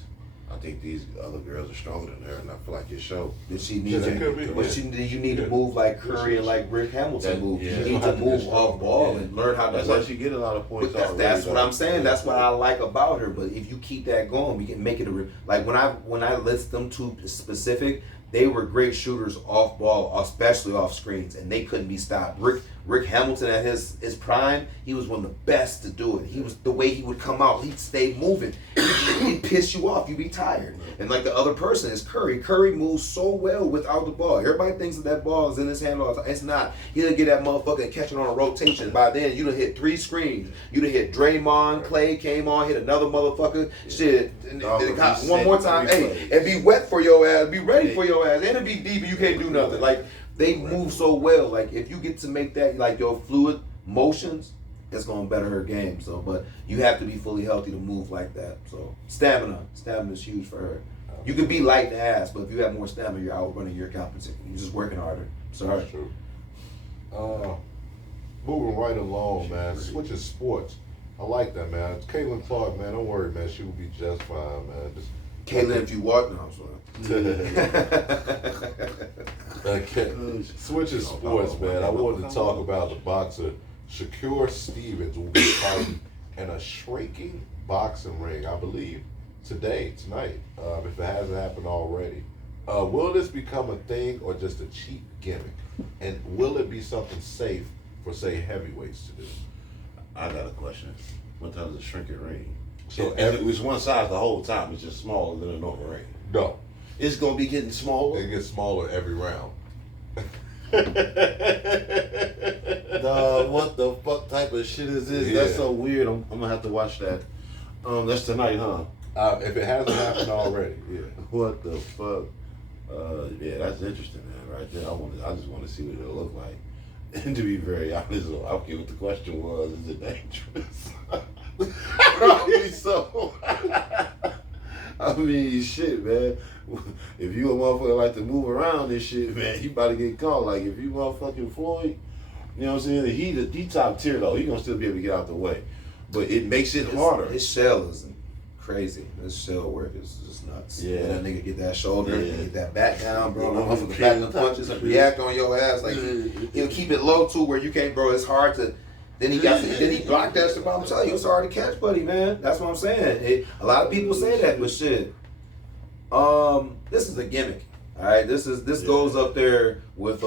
I think these other girls are stronger than her, and I feel like it shows. Did she need Yeah, to? it could be, But you need to move like Curry and like Rick Hamilton move. Yeah. You need to move off ball and learn how to. That's how she get a lot of points. But that's what I'm saying. That's what I like about her. But if you keep that going, we can make it like when I list them two specific, they were great shooters off ball, especially off screens, and they couldn't be stopped. Rick Hamilton at his prime, he was one of the best to do it. He was the way he would come out, he'd stay moving. He'd piss you off, you'd be tired. And like the other person is Curry. Curry moves so well without the ball. Everybody thinks that ball is in his hand all the time. It's not. He'll get that motherfucker and catch it on a rotation. By then, you done hit 3 screens. You done hit Draymond, Clay came on, hit another motherfucker. Shit. And it got one more time. Hey, and be wet for your ass. Be ready for your ass. And it be deep and you can't do nothing. Like, they move so well. Like, if you get to make that, like, your fluid motions, it's going to better her game. So, but you have to be fully healthy to move like that. So, stamina is huge for her. You could be light in the ass, but if you have more stamina, you're outrunning your competition. You're just working harder. Sorry. That's true. Moving right along, man. Switching sports. I like that, man. Caitlin Clark, man. Don't worry, man. She will be just fine, man. Caitlin, if you walk, no, I'm sorry. Switching sports, man. I wanted to talk about the boxer Shakur Stevens will be fighting in a shrinking boxing ring, I believe, tonight, if it hasn't happened already. Will this become a thing or just a cheap gimmick? And will it be something safe for, say, heavyweights to do? I got a question. What time does it shrink a ring? So it was one size the whole time. It's just smaller than a normal ring. No. It's gonna be getting smaller. It gets smaller every round. What the fuck type of shit is this? Yeah. That's so weird. I'm gonna have to watch that. That's tonight, huh? If it hasn't happened already, yeah. What the fuck? Yeah, that's interesting, man. Right there, I just want to see what it'll look like. And to be very honest, I don't care what the question was. Is it dangerous? Probably so. I mean, shit, man. If you a motherfucker like to move around this shit, man, you about to get caught. Like, if you motherfucking Floyd, you know what I'm saying? He top tier, though. He gonna still be able to get out the way. But it makes it harder. His shell is crazy. His shell work is just nuts. Yeah. And that nigga get that shoulder, Yeah. get that back down, bro. Yeah. Motherfucker back the punches and react on your ass. Like, he'll keep it low, too, where you can't, bro. It's hard to... Then he blocked that shit. I'm telling you, it's hard to catch, buddy, man. That's what I'm saying. A lot of people say that, but shit. This is a gimmick. All right, this goes up there with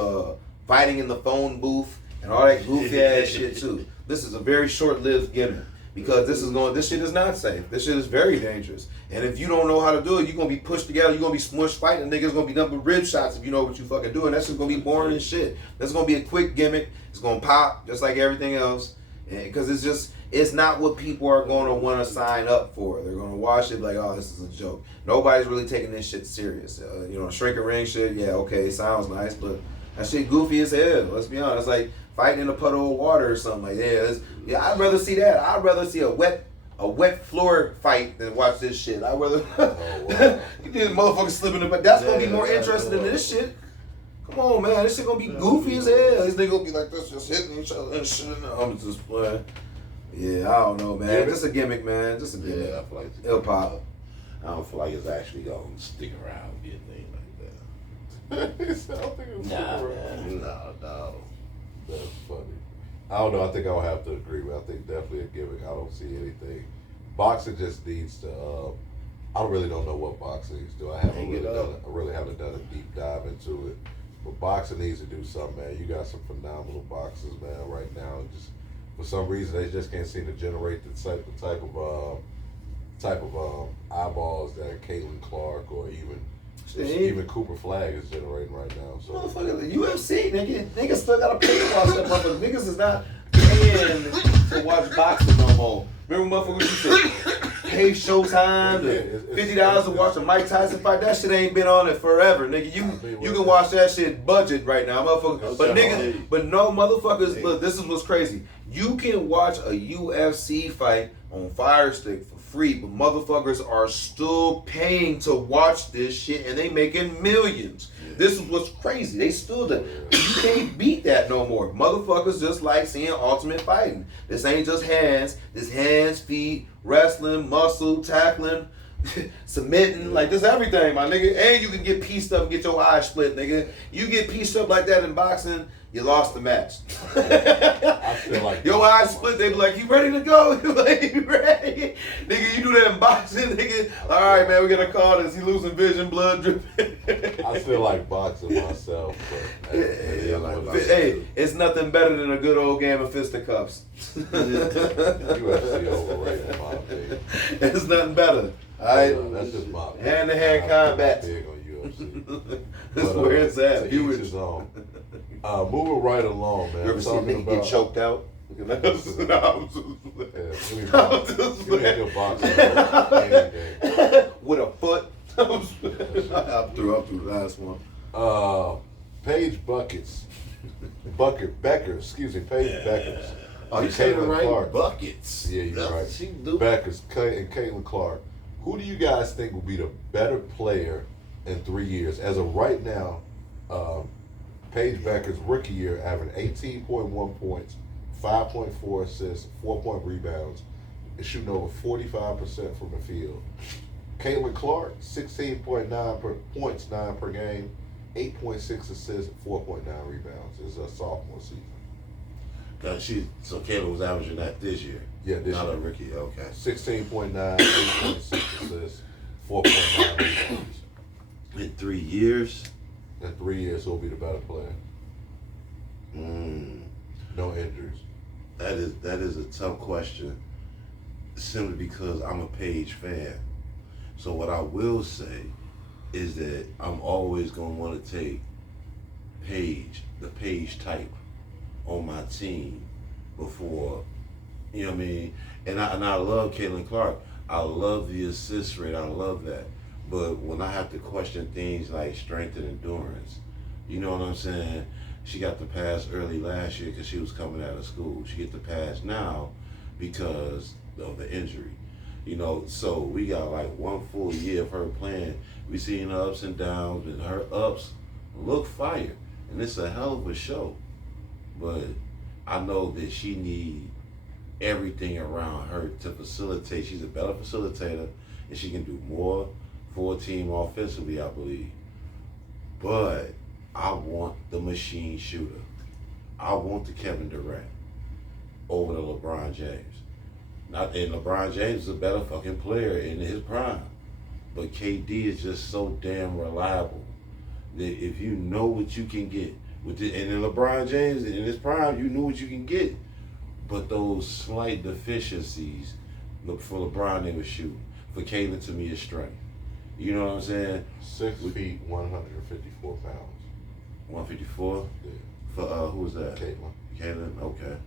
fighting in the phone booth and all that goofy ass shit too. This is a very short-lived gimmick because this shit is not safe. This shit is very dangerous. And if you don't know how to do it, you're gonna be pushed together. You're gonna be smushed fighting. Niggas gonna be nothing but rib shots if you know what you fucking doing. That's just gonna be boring as shit. That's gonna be a quick gimmick. It's gonna pop just like everything else. Because it's not what people are going to want to sign up for. They're going to watch it like, oh, this is a joke. Nobody's really taking this shit serious. Shrink a ring shit, yeah, okay, sounds nice, but that shit goofy as hell. Let's be honest. It's like fighting in a puddle of water or something. Like, I'd rather see that. I'd rather see a wet floor fight than watch this shit. I'd rather you think motherfucker slipping in, but that's gonna be more interesting than this shit. Come on, man, this shit gonna be goofy as hell. This nigga gonna be like this, just hitting each other and shit. I'm just playing. Yeah, I don't know, man. Yeah, Just a gimmick, man. Just a gimmick. Yeah, I feel like it'll pop. I don't feel like it's actually gonna stick around and be a thing like that. I don't think it's man. No. That's funny. I don't know. I think I'll have to agree with. I think definitely a gimmick. I don't see anything. Boxing just needs to. I really don't know what boxing needs to do. I really haven't done a deep dive into it. But boxing needs to do something, man. You got some phenomenal boxers, man, right now. Just for some reason they just can't seem to generate the type of eyeballs that Caitlin Clark or even Cooper Flag is generating right now. So Motherfucker, the UFC, niggas still gotta pay to watch that motherfucker. Niggas is not paying to watch boxing no more. Remember motherfuckers used to pay Showtime to $50 to watch a Mike Tyson fight? That shit ain't been on it forever, nigga. You can watch that shit budget right now, motherfucker. But niggas, but no motherfuckers, look, this is what's crazy. You can watch a UFC fight on Fire Stick for free, but motherfuckers are still paying to watch this shit and they making millions. This is what's crazy. They still do. You can't beat that no more. Motherfuckers just like seeing Ultimate Fighting. This ain't just hands. This hands, feet, wrestling, muscle, tackling, submitting. Like this everything, my nigga. And you can get pieced up and get your eyes split, nigga. You get pieced up like that in boxing, you lost the match. I feel like your eyes split, they be like, you ready to go? You like, you ready? Nigga, you do that in boxing, nigga. All right, man, we gotta call this. He losing vision, blood dripping. I still like boxing myself, but hey, it's nothing better than a good old game of fisticuffs. UFC overrated, in my opinion. It's nothing better. All right, That's just my opinion. hand-to-hand combat. Big on UFC. That's where it's at. To each his own. Moving right along, man. You ever seen a nigga get choked out? Give me a good box any day. With a foot. I'm through the last one. Paige Beckers. Paige Beckers. Oh, you said it right. Clark. Buckets. Yeah, you're right. She do. Beckers and Caitlin Clark. Who do you guys think will be the better player in 3 years? As of right now, Paige Beckers' rookie year averaging 18.1 points, 5.4 assists, 4 rebounds, and shooting over 45% from the field. Caitlin Clark, 16.9 points, 9 per game, 8.6 assists, 4.9 rebounds. It's a sophomore season. So Caitlin was averaging that this year. Yeah, this not year. a rookie. Okay. 16.9, 8.6 assists, 4.9 rebounds. In 3 years. In 3 years, he'll be the better player. No injuries. That is a tough question, simply because I'm a Paige fan. So what I will say is that I'm always gonna want to take Paige, the Paige type, on my team before, you know what I mean? And I love Caitlin Clark. I love the assist rate. I love that. But when I have to question things like strength and endurance, you know what I'm saying? She got the pass early last year because she was coming out of school. She get the pass now because of the injury. You know, so we got like 1 full year of her playing. We seen her ups and downs, and her ups look fire. And it's a hell of a show. But I know that she need everything around her to facilitate. She's a better facilitator, and she can do more for a team offensively, I believe. But I want the machine shooter. I want the Kevin Durant over the LeBron James. And LeBron James is a better fucking player in his prime. But KD is just so damn reliable that if you know what you can get, and in LeBron James, in his prime, you knew what you can get. But those slight deficiencies, for LeBron, they were shooting. For Caitlin, to me, is strength. You know what I'm saying? 6 feet, 154 pounds. 154? Yeah. For who was that? Caitlin. Okay.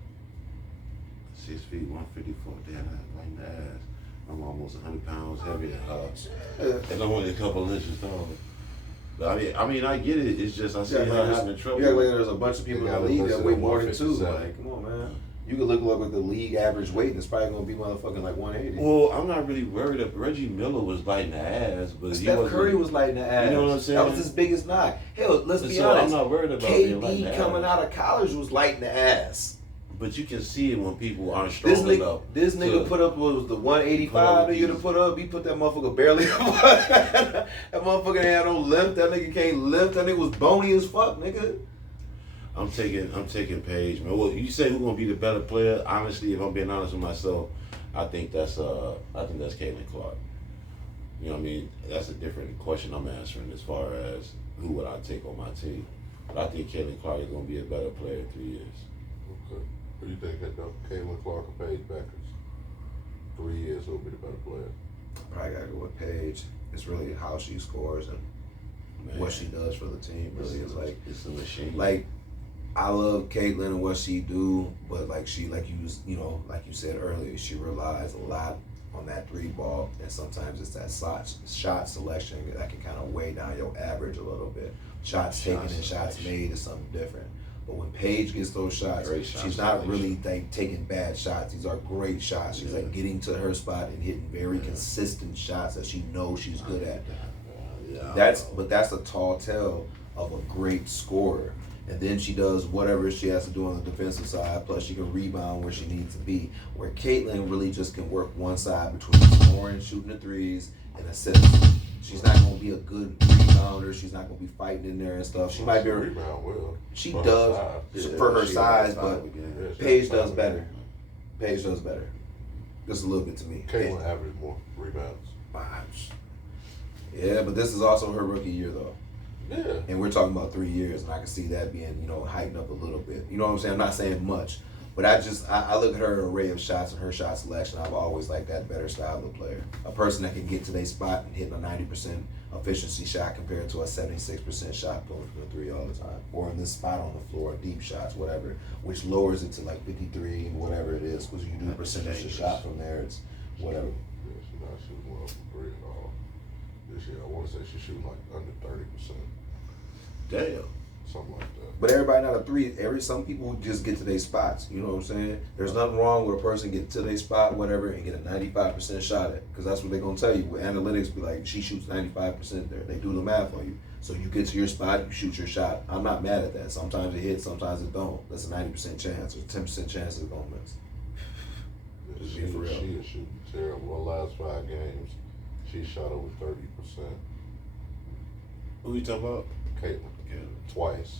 6 feet, 154. Damn, that's right in the ass. I'm almost 100 pounds heavier than her. And I'm only a couple inches tall. But I mean, I get it. It's just I see her having trouble. Yeah, like there's a bunch of people in the league that weigh more than 2. Like, come on, man. You could look like the league average weight, and it's probably gonna be motherfucking like 180. Well, I'm not really worried. Reggie Miller was lighting the ass, but Steph Curry was lighting the ass. You know what I'm saying? That was his biggest knock. Hell, let's be so honest. I'm not worried about being lighting the KD coming ass. out of college was lighting the ass. But you can see it when people aren't strong enough. This nigga put up what was the 185 nigga to put up. He put that motherfucker barely up. That motherfucker ain't had no lift. That nigga can't lift. That nigga was bony as fuck, nigga. I'm taking Paige, man. Well, you say who's gonna be the better player? Honestly, if I'm being honest with myself, I think that's Caitlin Clark. You know what I mean? That's a different question I'm answering as far as who would I take on my team. But I think Caitlin Clark is gonna be a better player in 3 years. Okay. Who do you think that though? Caitlin Clark or Paige Beckers? 3 years, who will be the better player? Probably gotta go with Paige. It's really how she scores and what she does for the team. Really, is like it's a machine. Like I love Caitlin and what she do, but like she, like you said earlier, she relies a lot on that 3 ball, and sometimes it's that shot selection that can kind of weigh down your average a little bit. Shots taken and shots made is something different. But when Paige gets those shots, she's not really like taking bad shots. These are great shots. She's like getting to her spot and hitting very consistent shots that she knows she's good at. But that's a tall tale of a great scorer. And then she does whatever she has to do on the defensive side, plus she can rebound where she needs to be. Where Caitlin really just can work one side between scoring, shooting the threes, and assists. She's not going to be a good rebounder. She's not going to be fighting in there and stuff. She might be a rebound well. She does for her size, but Paige does better. Paige does better. Just a little bit to me. Caitlin averaged more rebounds. Yeah, but this is also her rookie year, though. Yeah. And we're talking about 3 years, and I can see that being, heightened up a little bit. You know what I'm saying? I'm not saying much, but I look at her array of shots and her shot selection. I've always liked that better style of player. A person that can get to their spot and hitting a 90% efficiency shot compared to a 76% shot going from the 3 all the time. Or in this spot on the floor, deep shots, whatever, which lowers it to like 53, whatever it is, because you do percentage of shot from there, it's whatever. Yeah, she's not shooting well from 3 at all. This year, I want to say she's shooting like under 30%. Damn. Something like that. But everybody not a 3. Some people just get to their spots. You know what I'm saying? There's nothing wrong with a person getting to their spot, whatever, and get a 95% shot at. Because that's what they're going to tell you. With analytics, be like, she shoots 95% there. They do the math on you. So you get to your spot, you shoot your shot. I'm not mad at that. Sometimes it hits, sometimes it don't. That's a 90% chance. Or 10% chance it's going to miss. Yeah, she is shooting terrible. Her last 5 games, she shot over 30%. Who you talking about? Caitlin. Twice.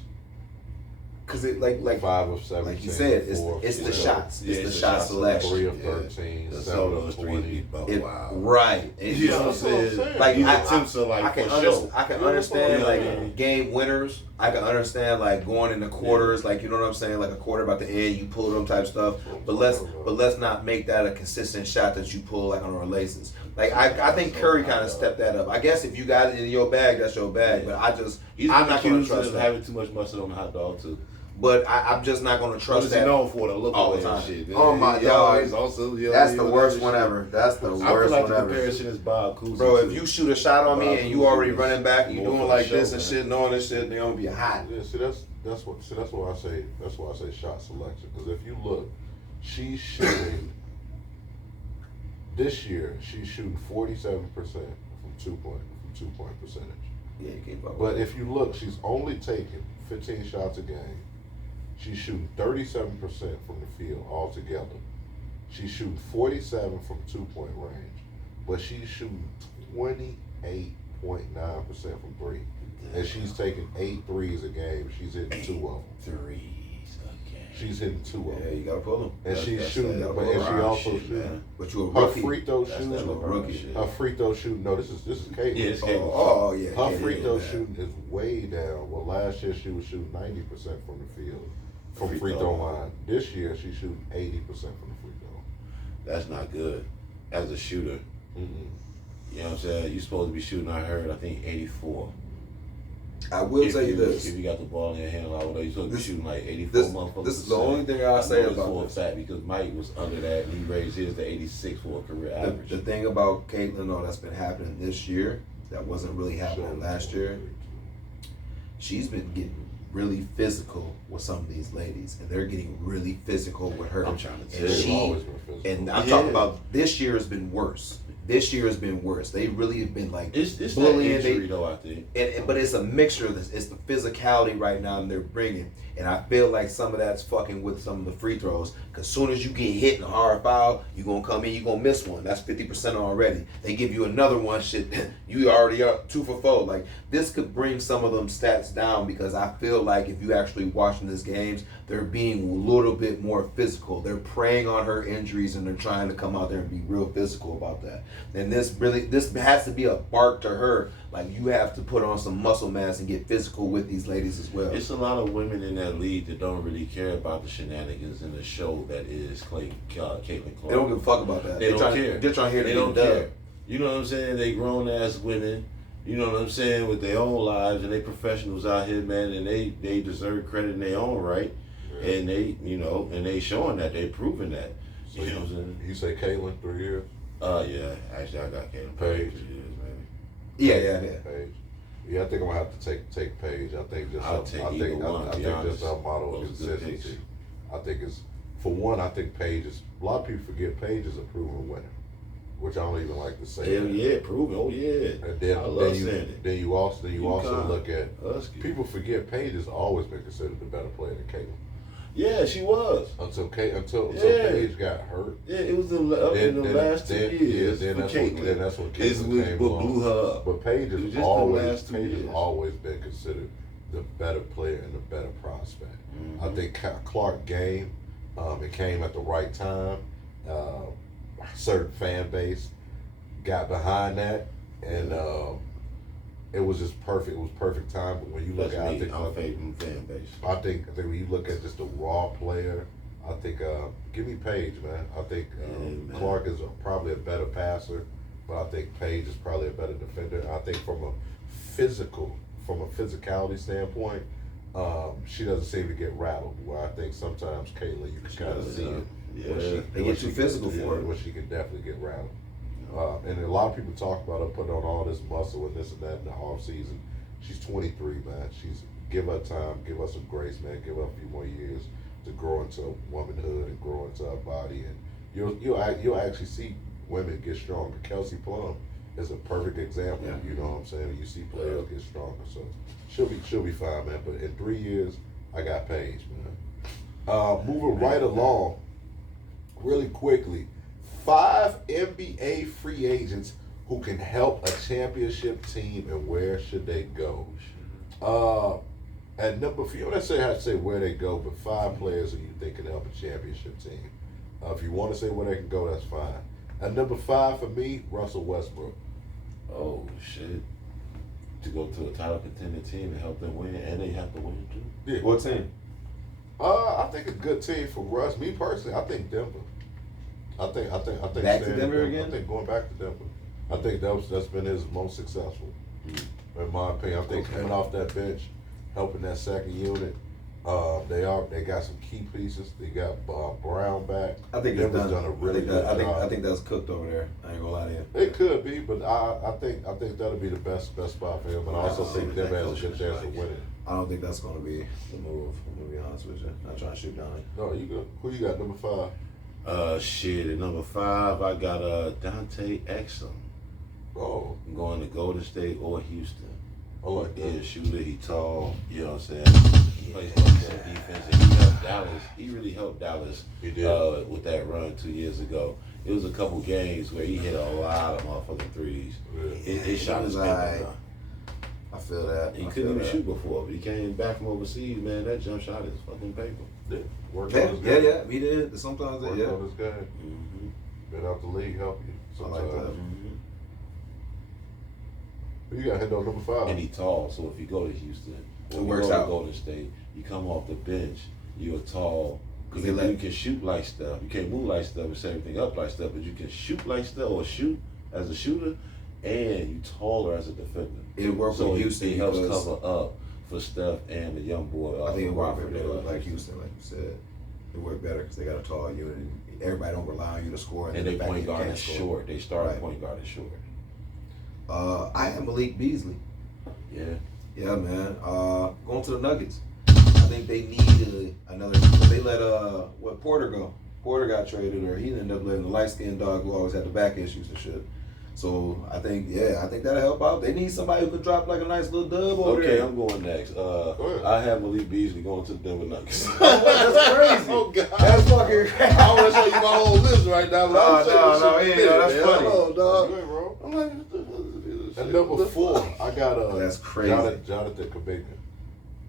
Because it like 5 of 17. Like you said, it's the shots. It's the shot selection. 3 of 13. 7 of 20. Wow. Right. And you know what I'm saying? Like these attempts are like I can understand like game winners. I can understand like going into quarters, like you know what I'm saying, like a quarter about to end, you pull them type stuff. But let's not make that a consistent shot that you pull like on releases. Like I think Curry kind of stepped that up. I guess if you got it in your bag, that's your bag. But I'm not going to trust that. Having too much mustard on the hot dog too. But I'm just not going to trust that. What is he known for? The look all away the time. And shit. Oh my God, he's also, that's the worst one ever. That's the worst one ever. I feel like the comparison is Bob Cousy. Bro, if you shoot a shot on me and you already running back, and you doing like this and shit, and all this shit, they gonna be hot. Yeah, that's why I say shot selection. Because if you look, she's shooting this year. She's shooting 47% from 2-point percentage. Yeah, you can't. But if you look, she's only taking 15 shots a game. She's shooting 37% from the field altogether. She's shooting 47 from 2-point range, but she's shooting 28.9% from 3. And she's taking 8 threes a game. She's hitting 2 of them. Threes. She's hitting 2 of them. Yeah, you gotta pull them. And she's shooting, but and she also shooting. But you a Her rookie. free throw shooting. Her free throw shooting. No, this is Caitlin. Yeah, it's Caitlin. Oh yeah. Her free throw shooting is way down. Well, last year she was shooting 90% from the field, from free throw line. This year she's shooting 80% from the free throw. That's not good as a shooter. You know what I'm saying? You're supposed to be shooting. I think 84. I will tell you this: if you got the ball in your hand, you're supposed to be shooting like 84 motherfuckers. This is the only thing I'll say about for this. a fact because Mike was under that and he raised his to 86 for a career average. The thing about Caitlin, though, that's been happening this year, that wasn't really happening last year. She's been getting really physical with some of these ladies, and they're getting really physical with her. I'm trying to and tell and I'm talking about this year has been worse. This year has been worse. They really have been like it's bullying. That injury, though, I think. But it's a mixture of this. It's the physicality right now they're bringing. And I feel like some of that's fucking with some of the free throws. Because soon as you get hit in a hard foul, you're going to come in, you're going to miss one. That's 50% already. They give you another one, shit, you already up 2 for 4. Like, this could bring some of them stats down because I feel like if you actually watching these games, they're being a little bit more physical. They're preying on her injuries and they're trying to come out there and be real physical about that. And this has to be a bark to her. Like, you have to put on some muscle mass and get physical with these ladies as well. It's a lot of women in that league that don't really care about the shenanigans in the show that is Caitlin Clark. They don't give a fuck about that. They don't care. They're trying to hear They the don't dub. care. You know what I'm saying? They grown ass women. You know what I'm saying? With their own lives, and they professionals out here, man, and they deserve credit in their own right. Yeah. And they, and they showing that, they proving that. So you know what I'm saying? You say Caitlin 3 years? Yeah. Actually, I got Caitlin Paige. 3 years, maybe. Yeah. Paige. Yeah, I think I'm gonna have to take Paige. I think just I'll take either one, I think just our model of consistency. I think it's for one. I think Paige is. A lot of people forget Paige is a proven winner, which I don't even like to say. Hell yeah, proven. Oh yeah. And then, I love saying it. Then you also look at Husky. people forget Paige has always been considered the better player than Caitlin. Yeah, she was. Until Paige got hurt. Yeah, it was in the last 2 years. Then for Caitlin. that's when Caitlin came what blew her up. But Paige has always always been considered the better player and the better prospect. Mm-hmm. I think Clark game, it came at the right time. Certain fan base got behind that, and it was just perfect. It was perfect time. But when you look at, I'm favoring fan base. I think when you look at just a raw player, I think give me Paige, man. I think Clark is probably a better passer, but I think Paige is probably a better defender. I think from a physicality standpoint, she doesn't seem to get rattled. Where I think sometimes Caitlin, you can kind of see it. Yeah, they get too physical for it. Where she can definitely get rattled. And a lot of people talk about her putting on all this muscle and this and that in the off season. She's 23, man. Give her time, give her some grace, man. Give her a few more years to grow into womanhood and grow into her body, and you'll actually see women get stronger. Kelsey Plum is a perfect example. Yeah. You know what I'm saying? You see players get stronger, so she'll be fine, man. But in 3 years, I got Paige, man. Moving right along, really quickly. 5 NBA free agents who can help a championship team, and where should they go? At number 4, you don't necessarily have to say where they go, but 5 players who you think can help a championship team. If you want to say where they can go, that's fine. At number 5 for me, Russell Westbrook. Oh shit! To go to a title contender team and help them win, and they have to win too. Yeah. What team? I think a good team for Russ. Me personally, I think Denver. I think Back to Denver again? I think going back to Denver. I think that's been his most successful, in my opinion. I think coming off that bench, helping that second unit. They got some key pieces. They got Brown back. I think Denver's done a really good job. I think that's cooked over there. I ain't gonna lie to you. It could be, but I think that'll be the best spot for him. But I also think Denver has a good chance of winning. I don't think that's gonna be the move. I'm gonna be honest with you. Not trying to shoot down it. No, you good. Who you got number 5? At number 5, I got Dante Exum. Oh, I'm going to Golden State or Houston. I like that. He's a shooter. He tall. You know what I'm saying? He plays defense, and he helped Dallas. He really helped Dallas. He did. With that run 2 years ago. It was a couple games where he hit a lot of motherfucking threes. Yeah. His shot is I feel that. He couldn't even shoot before, but he came back from overseas, man. That jump shot is fucking paper. Yeah. Worked on his game. Yeah. He did. Sometimes, Worked yeah. on his game. Mm-hmm. Been out the league, help you. I Sometimes. like that. You got hit on number 5. And he tall, so if you go to Houston, It or you works go out. to Golden State, you come off the bench, you're tall. Cause You can shoot like stuff. You can't move like stuff and set everything up like stuff, but you can shoot like stuff or shoot as a shooter, and you taller as a defender. It worked so with Houston. It helps because cover up for Steph and the young boy. I think it worked Robert better Miller. like Houston, like you said. It worked better because they got a tall unit. And everybody don't rely on you to score. And the they back point end guard can't is score. short. They start Right. point guard is short. I am Malik Beasley. Yeah. Yeah, man. Going to the Nuggets. I think they need another. They let Porter go. Porter got traded, or he ended up letting the light skinned dog who always had the back issues and shit. So I think that'll help out. They need somebody who could drop like a nice little dub over Okay, there. I'm going next. ahead. I have Malik Beasley going to the Denver Nuggets. That's crazy. Oh, God. That's fucking crazy. I want to show you my whole list right now. But That's funny. Hold on, dog. Good, bro. I'm like, at number 4, I got That's crazy. Jonathan Kuminga.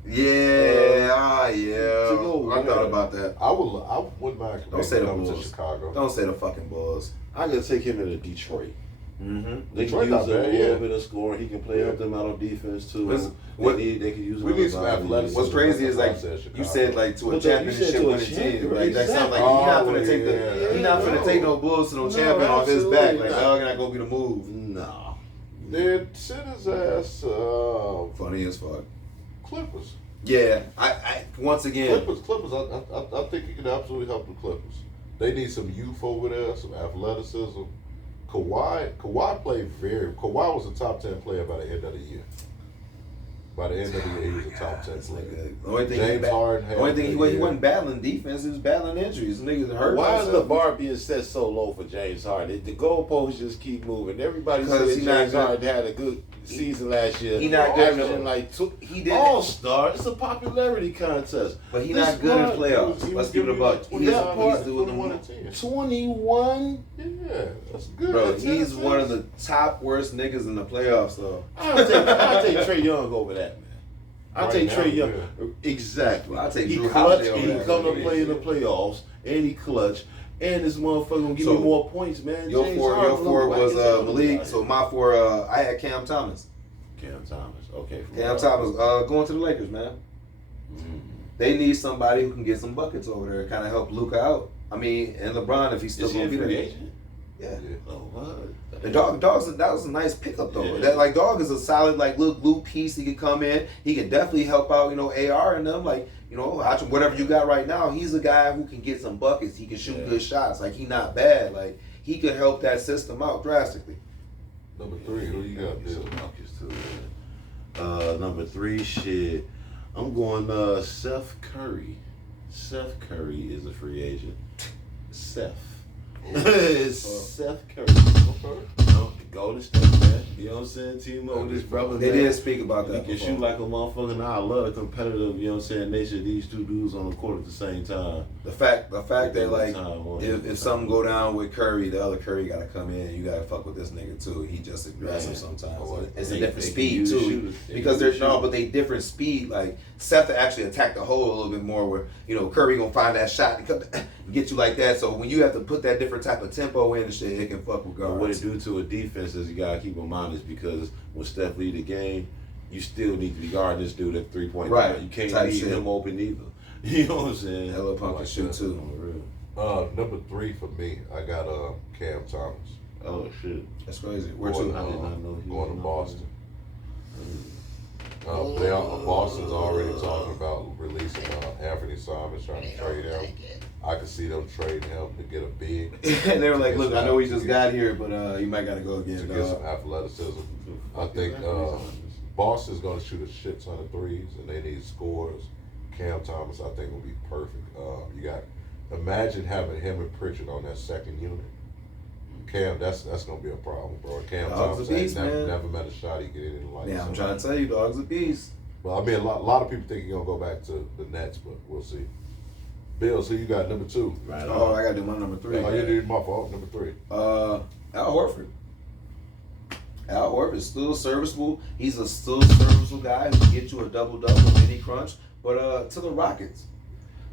Yeah, go I thought about that. I wouldn't mind Don't say Kuminga the coming to Bulls. Chicago. Don't say the fucking Bulls. I'm gonna take him to Detroit. Mm-hmm. They can Detroit use not a bad, little yeah. bit of scoring. He can play up them out on defense too. They can use. We need some athleticism. What's crazy is like you said, like to a championship winning team. Like that sounds like he's not gonna take he's not gonna take no bulls to no champion off his back. Like dog not gonna be the move. No. Then send his ass. Funny as fuck. Clippers. Yeah, I once again. Clippers. I think he can absolutely help the Clippers. They need some youth over there, some athleticism. Kawhi Kawhi was a top 10 player by the end of the year. By the end of the year, he was a top 10 player. The only thing James Harden had. The only thing he wasn't battling defense. He was battling injuries. Niggas hurt. Why is the himself. bar being set so low for James Harden? The goalposts just keep moving. Everybody said Because he not James good. Harden had a good season last year. He not good. averaging like He did. all-star. It's a popularity contest. But he not good in playoffs. Let's give it a buck. He's doing 21 and 10. 21? Yeah, that's good. Bro, That's he's it. one of the top worst niggas in the playoffs, though. I'll take Trae Young over that, man. I'll Right take now, Trae Young. yeah. Exactly. I'll take he Drew clutch Holiday and over he that. come to play in the playoffs and he clutch. And this motherfucker gonna give So, me more points, man. Your James four Harden, was like, Malik. So my four, I had Cam Thomas. Cam Thomas. Okay. Cam Thomas going to the Lakers, man. They need somebody who can get some buckets over there, kind of help Luka out. I mean, and LeBron if he's still Is he going a to be free there. agent? Yeah. Oh, what? The that was a nice pickup though. Yeah. That like Dog is a solid like little glue piece. He could come in. He can definitely help out. AR and them like whatever you got right now. He's a guy who can get some buckets. He can shoot good shots. Like he not bad. Like he could help that system out drastically. Number 3, who you got, Bill? Buckets too, man. Number 3, shit. I'm going Seth Curry. Seth Curry is a free agent. Seth. Seth Curry. Okay. Golden State, man. You know what I'm saying? Team up with his brother. They man. did speak about that. He can shoot like a motherfucker. Now I love the competitive, nature of these two dudes on the court at the same time. The fact that like Time, if something go down with Curry, the other Curry gotta come in. You gotta fuck with this nigga too. He just aggressive sometimes. It's a different speed too. Because but they different speed. Like Seth actually attack the hole a little bit more. Where Curry gonna find that shot and come get you like that. So when you have to put that different type of tempo in and shit, it can fuck with guards. What it do to a defense is you gotta keep in mind is because when Steph lead the game, you still need to be guarding this dude at 3-point Right. line. You can't Type leave shit. him open either. You know what I'm saying? That little punk can shoot too. Number 3 for me, I got Cam Thomas. Oh shit. That's crazy. Where Going, to? I did not know he going was to Boston. Boston's already talking about releasing Anthony Simons, trying to trade him. I could see them trading him to get a big. And they were like, "Look, I know he just got here, but you might gotta go to again, get some dog." athleticism. I think Boston's going to shoot a shit ton of threes, and they need scores. Cam Thomas, I think, will be perfect. Imagine having him and Pritchard on that second unit. Cam, that's going to be a problem, bro. Cam Dog's a Thomas beast, ain't man. never met a shot he get in the light. Yeah, I'm trying to tell you, dog's a beast. Well, I mean, a lot of people think he's going to go back to the Nets, but we'll see. Bill, so you got number 2. Right. Oh, I gotta do my number 3. Oh, you did my fault. Number 3. Al Horford. Al Horford is still serviceable. He's a still serviceable guy who can get you a double-double in any crunch. But to the Rockets.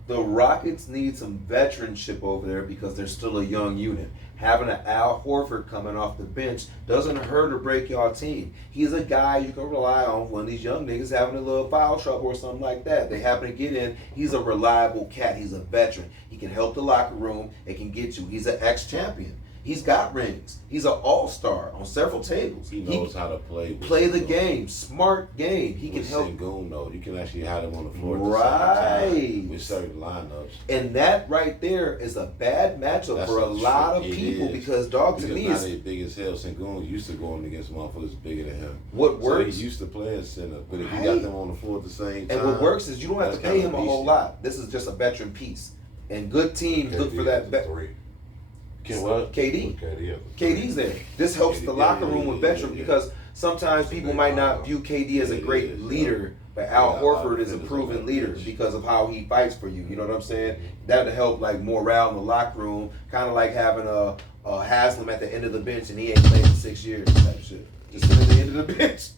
The Rockets need some veteranship over there because they're still a young unit. Having an Al Horford coming off the bench doesn't hurt or break your team. He's a guy you can rely on when these young niggas having a little foul trouble or something like that. They happen to get in. He's a reliable cat. He's a veteran. He can help the locker room. It can get you. He's an ex-champion. He's got rings. He's an all-star on several tables. He knows how to play. Play the game. Smart game. He can help. Sengun, though. You can actually have him on the floor at Right. the same time with certain lineups. And that right there is a bad matchup That's for a a lot of trick. It people is. because dog to Because me now is they big as hell. Sengun used to going against motherfuckers bigger than him. what So works. he used to play in center, but if you Right. got them on the floor at the same time, And what works is you don't have to that's pay kinda him a whole beastie. lot. This is just a veteran piece. And good teams look for that. Can what? KD. KD. KD's there. This helps the locker room with veteran yeah. because sometimes people might not view KD as a great leader, but Al Horford is a proven leader because of how he fights for you. You know what I'm saying? That would help like morale in the locker room, kind of like having a Haslam at the end of the bench and he ain't played in 6 years type shit. Just sit at the end of the bench.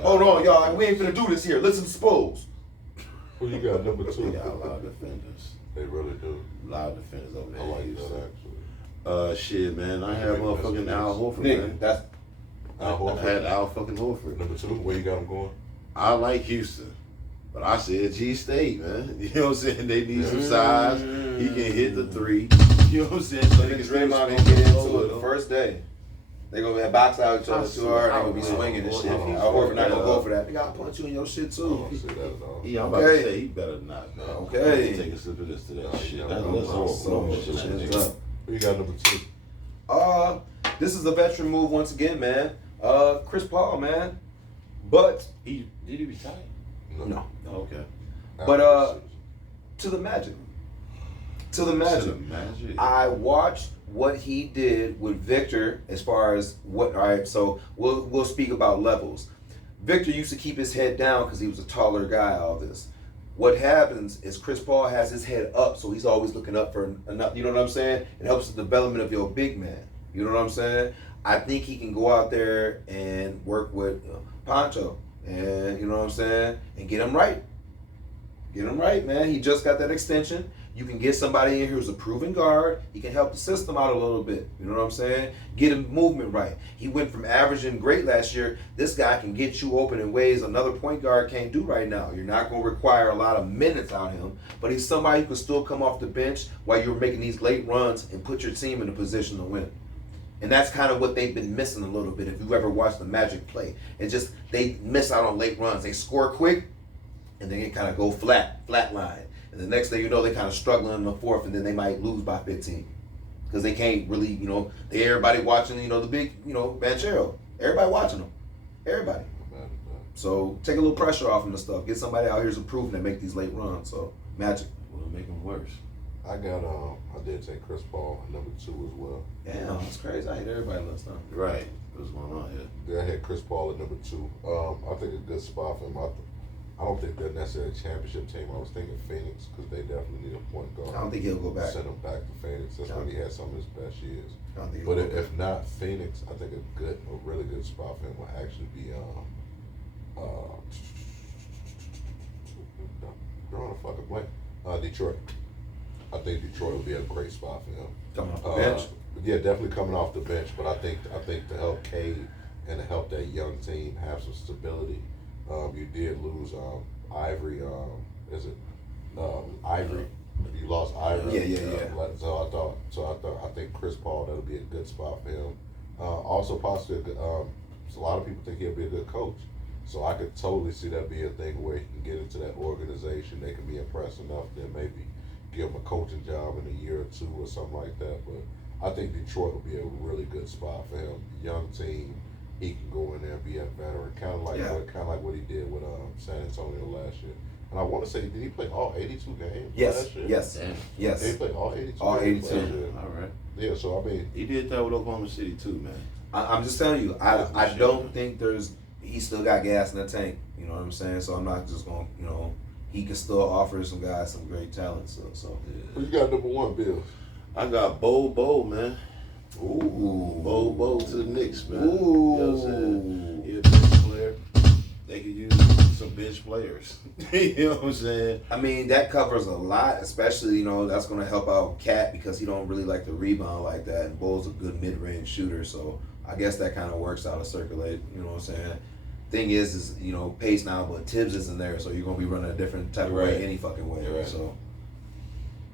Hold on, y'all. We ain't finna do this here. Listen to Spose. Who you got number 2? They got a lot of defenders. They really do. A lot of defenders over there. I like Houston. that actually. Shit, man. I had motherfucking Al Horford, man. That's Al I Horford. had Al fucking Horford. Number 2, where you got him going? I like Houston, but I said G State, man. You know what I'm saying? They need some size. He can hit the 3. You know what I'm saying? So they can Draymond still gonna get score into it the him. first day. They gonna box out each other too hard. They gonna be swinging and shit. Al Horford not gonna go for that. They gotta punch you in your shit I too. don't see that at all. Yeah, I'm about to say he better not. Man. Okay. Take a sip of this to that Nah, shit. yeah, That's I'm horrible. so Shit, shit nigga. up. Who you got number 2? This is a veteran move once again, man. Chris Paul, man. But Did he retire? no. Okay. But, to the Magic. To the Magic. Magic. I watched what he did with Victor as far as what. All right, so we'll speak about levels. Victor used to keep his head down because he was a taller guy. All this. What happens is Chris Paul has his head up, so he's always looking up for enough. You know what I'm saying? It helps the development of your big man. You know what I'm saying? I think he can go out there and work with Poncho, and you know what I'm saying, and get him right. Get him right, man. He just got that extension. You can get somebody in here who's a proven guard. He can help the system out a little bit. You know what I'm saying? Get him movement right. He went from averaging great last year. This guy can get you open in ways another point guard can't do right now. You're not going to require a lot of minutes out of him, but he's somebody who can still come off the bench while you're making these late runs and put your team in a position to win. And that's kind of what they've been missing a little bit. If you've ever watched the Magic play, it's just they miss out on late runs. They score quick, and then they kind of go flat line. And the next thing you know, they kind of struggling in the fourth, and then they might lose by 15 because they can't really, everybody watching, the big, Banchero. Everybody watching them. Everybody. So take a little pressure off them and stuff. Get somebody out here who's improving and make these late runs. So Magic. Will make him worse. I did take Chris Paul at number 2 as well. Damn, that's crazy. I hate everybody last time. Right. What's going on here? Yeah, I had Chris Paul at number 2. I think a good spot for him. I don't think they're necessarily a championship team. I was thinking Phoenix because they definitely need a point guard. I don't think he'll go back. Send him back to Phoenix. That's when he had some of his best years. I don't think he'll But go back. if not Phoenix, I think a really good spot for him will actually be drawing a fucking blank. Detroit. I think Detroit would be a great spot for him. Coming off the bench. Yeah, definitely coming off the bench. But I think to help Cade and to help that young team have some stability, you did lose Ivory. Is it Ivory? You lost Ivory. Yeah. So I think Chris Paul, that'll be a good spot for him. Also possibly a lot of people think he'll be a good coach. So I could totally see that be a thing where he can get into that organization. They can be impressed enough, then maybe give him a coaching job in a year or 2 or something like that. But I think Detroit will be a really good spot for him. Young team, he can go in there and be a veteran, kind of like what he did with San Antonio last year. And I want to say, did he play all 82 games last year? Yes. Damn. Yes. Did he play all 82 All games 82. last year? All right. Yeah, so I mean, He did that with Oklahoma City too, man. I'm just telling you, I don't think he still got gas in the tank. You know what I'm saying? So I'm not just going to, he can still offer some guys some great talent. So. who you got number 1, Bill? I got Bo, man. Ooh. Bo to the Knicks, man. Ooh. You know what I'm saying? He a bench player. They could use some bench players. You know what I'm saying? I mean, that covers a lot, especially, that's going to help out Cat because he don't really like to rebound like that. And Bo's a good mid-range shooter, so I guess that kind of works out to circulate, you know what I'm saying? Thing is pace now, but Tibbs isn't there, so you're going to be running a different type of way any fucking way. Right. So,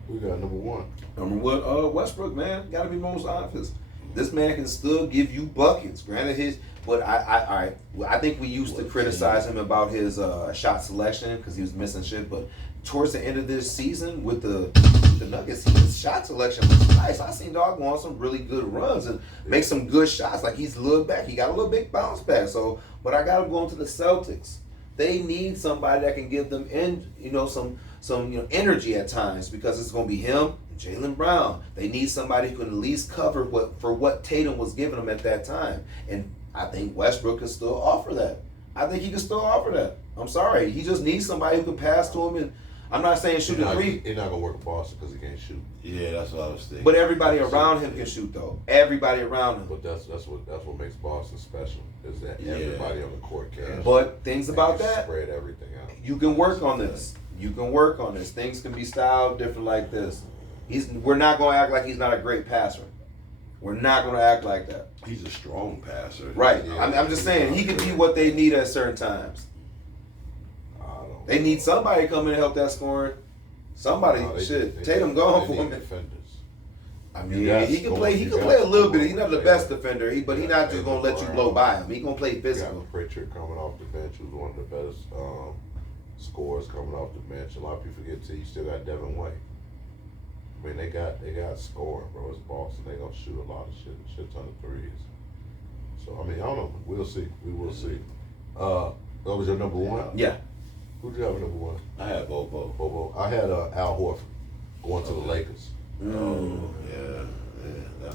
We got number 1. number one, Westbrook, man, got to be most obvious. This man can still give you buckets. Granted, but I think we used to criticize him about his shot selection because he was missing shit. But towards the end of this season with the Nuggets, his shot selection was nice. I seen dog go on some really good runs and make some good shots. Like he's a little back. He got a little big bounce back. So, but I got him going to the Celtics. They need somebody that can give them some energy at times because it's going to be him and Jaylen Brown. They need somebody who can at least cover what Tatum was giving them at that time. And I think Westbrook can still offer that. I think he can still offer that. I'm sorry. He just needs somebody who can pass to him. And I'm not saying shoot a 3. He's not going to work in Boston because he can't shoot. Yeah, that's what I was thinking. But everybody around him can shoot, though. Everybody around him. But that's what makes Boston special is that everybody on the court can. But things about that, spread everything out. you can work on this. Things can be styled different like this. We're not going to act like he's not a great passer. We're not going to act like that. He's a strong passer. Right. Yeah. I'm just saying, he could be what they need at certain times. I don't They know. need somebody to come in and help that scoring. Somebody, No, shit. Tatum gone for need him. defenders. I You mean, got he can scoring, play. He you can got play a little bit. scoring, He's not the yeah. best defender, but he's not just gonna let you blow by him. He gonna play You physical. got Pritchard coming off the bench, who's one of the best scorers coming off the bench. A lot of people forget too. You still got Devin White. I mean, they got scoring, bro. It's Boston. They gonna shoot a lot of shit ton of threes. So I mean, I don't know. We'll see. We will see. That was your number one. Yeah. Who'd you have at number one? I had Bobo. Bobo. I had Al Horford going to the Lakers. Oh, yeah.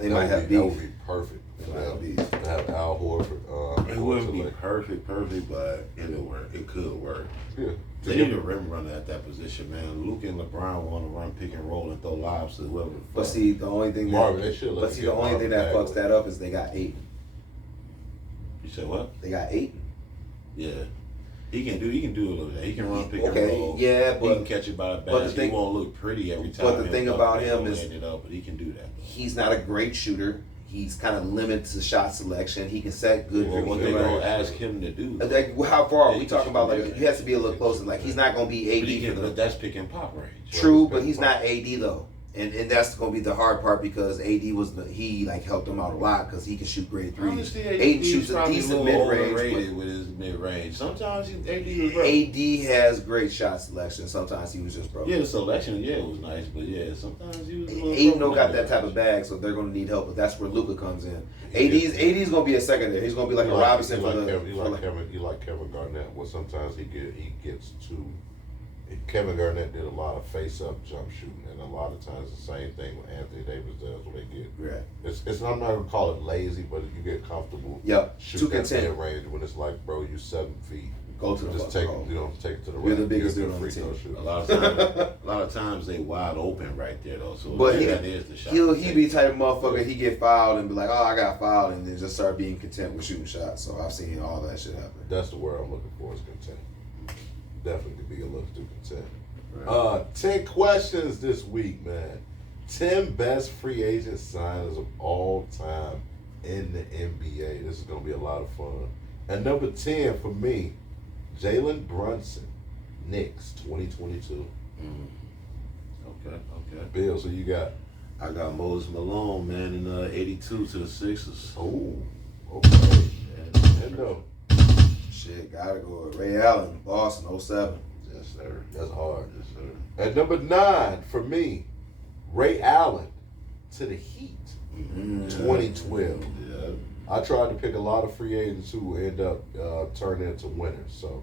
They might have beef. That would be perfect. They might have beef. To have Al Horford. It going wouldn't to be the Lakers. perfect, but it'll work. It could work. Yeah. They need a rim runner at that position, man. Luke and LeBron want to run pick and roll and throw lobs to whoever. the But fuck. see, the only thing Marvin, they should that, let but him see, get the only thing Marvin that fucks Bagley. that up is they got Aiden. You said what? They got Aiden. Yeah. He can do a little bit. He can run pick Okay, and roll. yeah, he but- can catch it by the but the basket. thing- He won't look pretty every time. but the he'll thing dunk about it, him he'll is- land it up, but he can do that. He's not a great shooter. He's kind of limited to shot selection. He can set good. Well, what good they gonna range. ask him to do? How far are Yeah, we he talking can about? shoot Like, that. he has to be a little closer. Like, he's not gonna be But he AD can, for but the. that's pick and pop range. True, but he's not AD though, and that's gonna be the hard part because AD he helped him out a lot because he can shoot great threes. Honestly, Aiden shoots a probably decent little mid overrated range. with his mid range. Sometimes AD is rough. AD has great shot selection. Sometimes he was just broke. Yeah, the selection, it was nice, but yeah, sometimes he was a little Aiden broke don't in got that that type of range. bag, so they're gonna need help. But that's where Luka comes in. He AD's gonna be a secondary. He's gonna be like a Robinson for the. You like Kevin Garnett. Well, sometimes he gets too. Kevin Garnett did a lot of face-up jump shooting, and a lot of times the same thing with Anthony Davis does when they get. Yeah. It's I'm not gonna call it lazy, but you get comfortable. Yep. Shoot Too that content. mid range when it's like, bro, you 7 feet. Go to the Just fucking take hole. take it to the You're right. the biggest You're a dude on the free throw team. shooter. A lot of times they wide open right there though. So But that is the shot. he be the type of motherfucker. He get fouled and be like, oh, I got fouled, and then just start being content with shooting shots. So I've seen all that shit happen. That's the word I'm looking for is content. Definitely be a little too content. Right. 10 questions this week, man. 10 best free agent signings of all time in the NBA. This is going to be a lot of fun. And number 10 for me, Jalen Brunson, Knicks, 2022. Okay. Bill, so you got, I got Moses Malone, man, in 82 to the Sixers. oh, okay. And Shit, gotta go with Ray Allen, Boston, 07. Yes, sir. that's hard. Yes, sir. And number 9 for me, Ray Allen to the Heat, 2012. Yeah. I tried to pick a lot of free agents who end up turning into winners. So,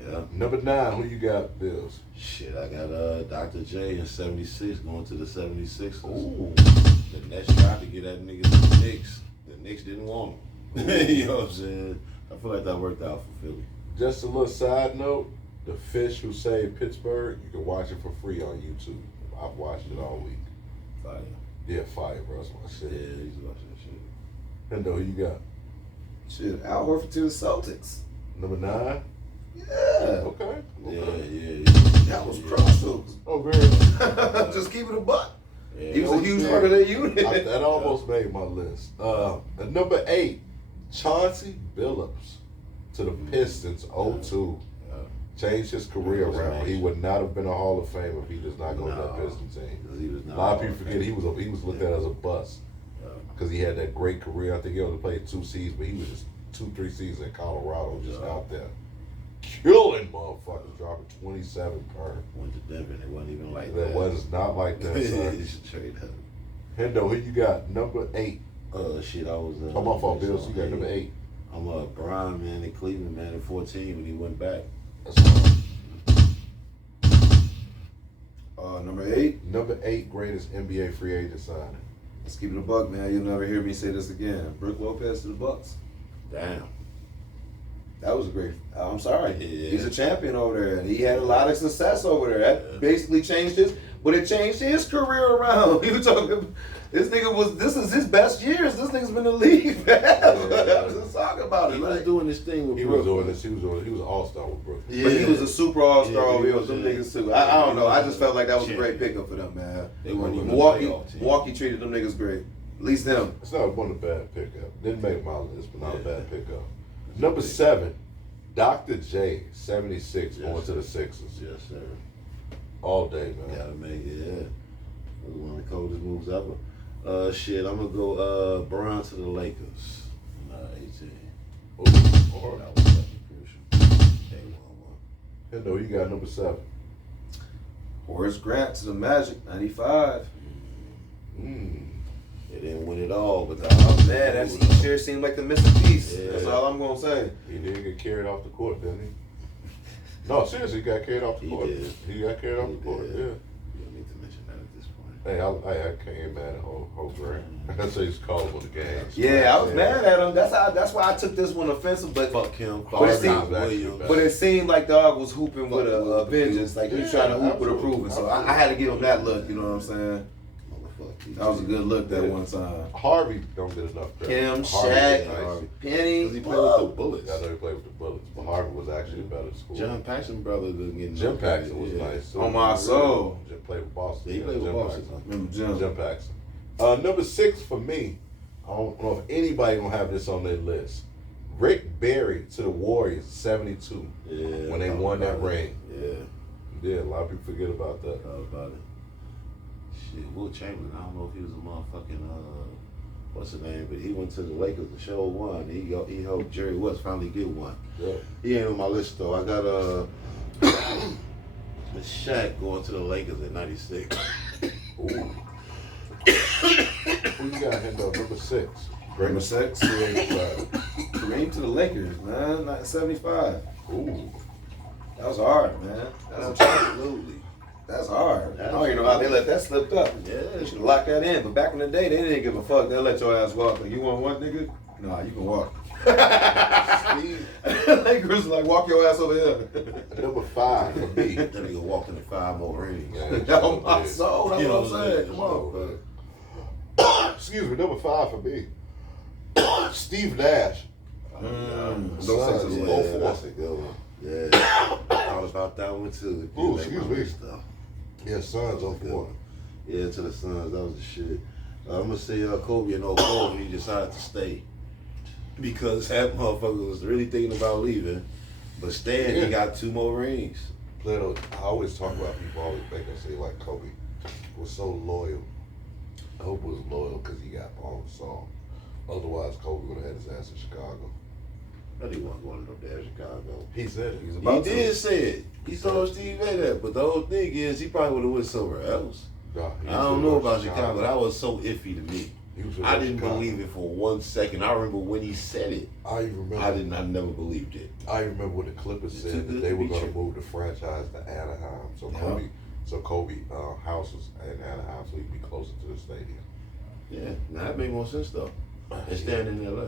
Yeah. number 9, who you got, Bills? Shit, I got Dr. J in 76 going to the 76ers. Ooh. The Nets tried to get that nigga to the Knicks. The Knicks didn't want him. You know what I'm saying? I feel like that worked out for Philly. Just a little side note, The Fish Who Saved Pittsburgh, you can watch it for free on YouTube. I've watched it all week. Fire. Yeah, fire, bro. That's my Yeah, shit. he's watching that shit. Hendo, who you got? Shit, Al Horford to the Celtics. Number 9? Yeah. Okay. Yeah. That was crucial. Oh, very. Just keep it a buck. Yeah. He was a huge Yeah. part of their unit. That almost made my list. At number 8, Chauncey Billups to the Pistons, 02. Yeah. Changed his career He was around. He amazing. would not have been a Hall of Fame if he does not go to that No. Pistons team. Because he was A not lot of all people forget he was looked at as a bust Yeah. because he had that great career. I think he only played 2 seasons, but he was just 2-3 seasons in Colorado, just Yeah. out there killing motherfuckers, dropping 27 per. Went to Denver and it wasn't even like That that. was not like that, son. Straight up. Hendo, who you got? Number 8. Shit, I was. Oh, my fault, Bills. You got number 8. I'm Brian, man, in Cleveland, man, in 14 when he went back. That's fine. Number 8. Number 8 greatest NBA free agent signing. Let's keep it a buck, man. You'll never hear me say this again. Brook Lopez to the Bucks. Damn. That was a great. I'm sorry. Yeah. He's a champion over there, and he had a lot of success over there. That basically changed his, but it changed his career around. You talking? This is his best years. This nigga's been in the league, man. Let's talk about it. He was doing this thing with He Brooklyn. was doing this. He was an all-star with Brooklyn. But he was a super all-star Yeah, over here with them niggas too. I don't know. I just felt like that was a great champion. pickup for them, man. They weren't even Milwaukee, a playoff team. Milwaukee treated them niggas great. At least them. It's not one of a bad pickup. Didn't make my list, but not a bad pickup. Number 7, Dr. J, 76, Yes, going to the sir. Sixers. Yes, sir. All day, man. Gotta make it. Yeah. One of the coldest moves ever. Shit, I'm gonna go Brown to the Lakers. 18. Ooh, all That right. was fucking crucial. They won one. Hendo, you got number 7. Horace Grant to the Magic, 95. They didn't win it all, but Man, he sure seemed like the missing piece. Yeah. That's all I'm gonna say. He did get carried off the court, didn't he? No, seriously, he got carried off the He court. did. He got carried off He the court, did. yeah. You don't need to mention that at this point. Hey, I can't mad at whole Grant. That's what he's called for the games. Yeah, I was mad at him. That's why I took this one offensive. But Fuck him. But it Fuck seemed- Williams. But it seemed like dog was hooping with a vengeance, like he was trying to hoop with approval. So I had to give him that look. You know what I'm saying? Motherfucker. That was a good look that one time. Harvey don't get enough credit. Kim, Harvey Shaq, was nice. Penny. Because he played with the Bullets. I know he played with the Bullets, but Harvey was actually better at school. John Paxson brother didn't get Jim no Paxson credit, was yeah. nice. too. On my soul. Jim played with Boston. Yeah, he played with Jim Boston. Paxson. Remember Jim? Jim Paxson. Number 6 for me. I don't know if anybody gonna have this on their list. Rick Barry to the Warriors, 72. Yeah, When they won that ring. Yeah, Yeah, a lot of people forget about that. thought about it. Shit, Will Chamberlain. I don't know if he was a motherfucking what's his name, but he went to the Lakers to show one. He helped Jerry West finally get one. Yeah. He ain't on my list though. I got Shaq going to the Lakers at 96. Ooh. Who you got, Hendo? Number 6. Number 6. 285. Kareem to the Lakers, man. 75. Ooh. That was hard, man. Absolutely. That's hard. I don't even know how they let that slip up. Yeah. They should have locked that in. But back in the day, they didn't give a fuck. They let your ass walk. Like, you want one, nigga? Nah, you can walk. Lakers like, walk your ass over here. Number 5 for me. That nigga walked in the 5 more rings. Yeah, Oh my soul, that's You know what what I'm I'm saying. saying? Come on. Excuse me, number 5 for me. Steve Nash. Those Suns, sixes yeah. were- Yeah, that's a good one. Yeah. Thought about that one too. If you Ooh, make excuse my me. list, though. Yeah, Suns on 4. Yeah, to the Suns, that was the shit. I'm gonna say Kobe and 04 when he decided to stay. Because that motherfucker was really thinking about leaving. But staying, Yeah. he got 2 more rings. Little, I always talk about people always make us say like Kobe was so loyal. I hope it was loyal because he got Paul Gasol. Otherwise, Kobe would have had his ass in Chicago. But he wasn't going to go there in Chicago. He said it. He's He about to. did say it. He told Steve A that. But the whole thing is, he probably would have went somewhere else. Nah, he I said don't he know was about Chicago. That was so iffy to me. He was I didn't Chicago. believe it for 1 second. I remember when he said it. I remember. I never believed it. I remember when the Clippers It's too said that good they to were be going to true. move the franchise to Anaheim. So Kobe house was in Anaheim, so he could be closer to the stadium. Yeah, now that made more sense though. And staying in LA.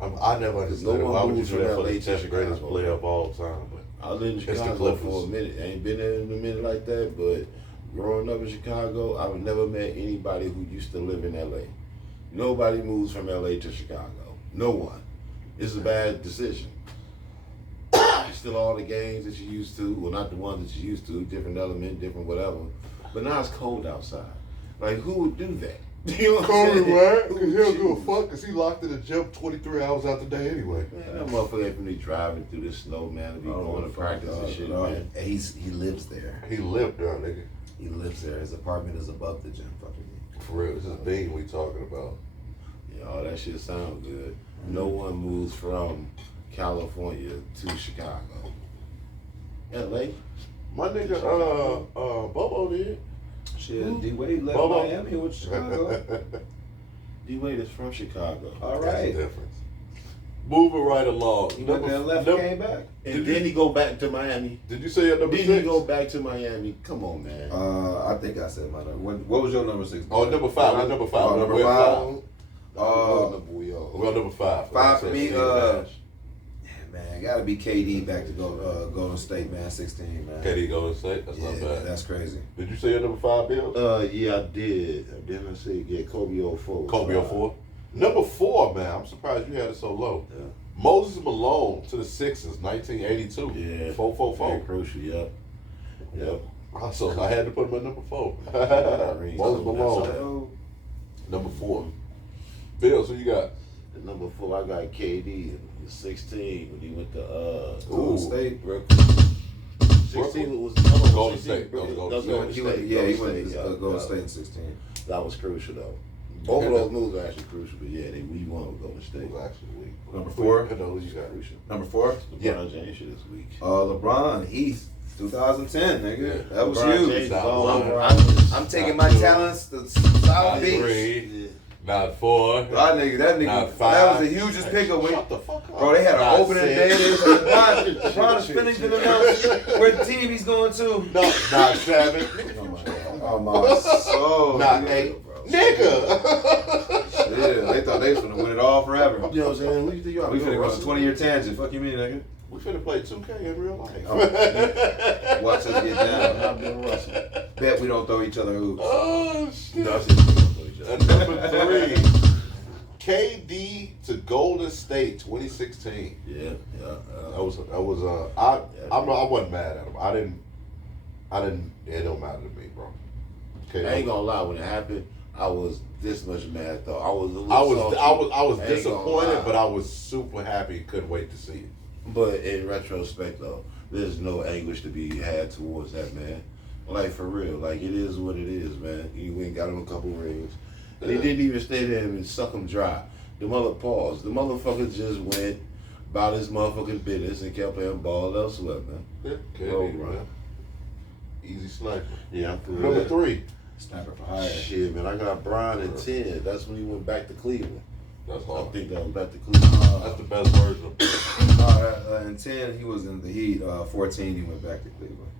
I never understood no it. one Why would you moves do from that for LA the to 10th greatest Chicago. player of all time? But I lived in It's the Chicago Clippers. for a minute. I ain't been there in a minute like that, but growing up in Chicago, I've never met anybody who used to live in LA. Nobody moves from LA to Chicago. No one. It's a bad decision. Still all the games that you used to, well not the ones that you used to, different element, different whatever. But now it's cold outside. Like who would do that? You know what I'm Kobe, saying? right? Who Because would he'll give a choose? fuck because he locked in the gym 23 hours out the day anyway. Man, that motherfucker ain't finna be driving through this snow, man, to be going to practice and shit, man. He lives there. He lived there, nigga. He lives there. His apartment is above the gym. Fucking. For real, this is Dean we talking about. Yeah, all that shit sounds good. No one moves from California to Chicago. LA? My nigga, Bobo did. Shit, D Wade left Bobo. Miami with Chicago. D-Wade is from Chicago. All That's the right. difference. Moving right along. He went there and left, came back. And then he go back to Miami. Did you say your number Then 6? he go back to Miami. Come on, man. I think I said my number. What was your number 6? Oh, number 5. We're number 5. Oh, number We're 5. We're on number 5. Five for me, Steve Nash. Man, gotta be KD back to Golden State, man. 16, man. KD Golden State. That's Yeah, not bad. that's crazy. Did you say your number 5, Bill? Yeah, I did. Didn't I say Kobe 04? Kobe 04. Number 4, man. I'm surprised you had it so low. Yeah. Moses Malone to the Sixers, 1982. Yeah. 444. Very crucial. Yep. Yep. So I had to put him at number 4. Moses Moses Malone. Number 4. Bill, so you got? At number 4, I got KD. 16 when he went to Golden State. 16 was Golden State. That was Golden Golden He State. went, yeah, he went to yeah. Golden State in 16. That was crucial though. Both of those moves are actually crucial, but yeah, we won with Golden State. It was actually weak. Number 4. I know who you got. Crucial. Number 4. LeBron James shit is weak. LeBron, Heath, 2010, nigga. Yeah. That was LeBron huge. James is Not all one. over. I'm taking my talents to South Not Beach. 3. Not 4. That nigga, Not that 5. was the hugest pickup. When, Shut the fuck up. bro, they had an Not opening 6. day. They was like, LeBron is finished in the announce where the team he's going to. No, not 7. Oh my soul. Not nigga, 8. bro. Nigga. Yeah, they thought they was gonna win it all forever. You know what I'm saying? What do you think y'all We doing, finna go on a Russell? 20-year tangent. Fuck you mean, nigga? We finna play 2K in real life. Watch us get down. I've been Russell. Bet we don't throw each other hoops. Oh, shit. No, I said we don't play each And other. number 3, KD to Golden State 2016. Yeah. I wasn't mad at him. It don't matter to me, bro. I ain't gonna lie, when it happened, I was this much mad though. I was a little I was salty. I was I ain't gonna disappointed, lie. but I was super happy. Couldn't wait to see it. But in retrospect though, there's no anguish to be had towards that man. Like for real, like it is what it is, man. You went and got him a couple rings. And he didn't even stay there and suck him dry. The motherfucker just went about his motherfucking business and kept playing ball elsewhere, man. KD, Roll, man. Easy sniper. Yeah, I'm through Number that. 3. Sniper for hire. Shit, man, I got Brian at 10. That's when he went back to Cleveland. That's I hard. think that was back to Cleveland. That's the best version of In 10, he was in the Heat. 14, he went back to Cleveland.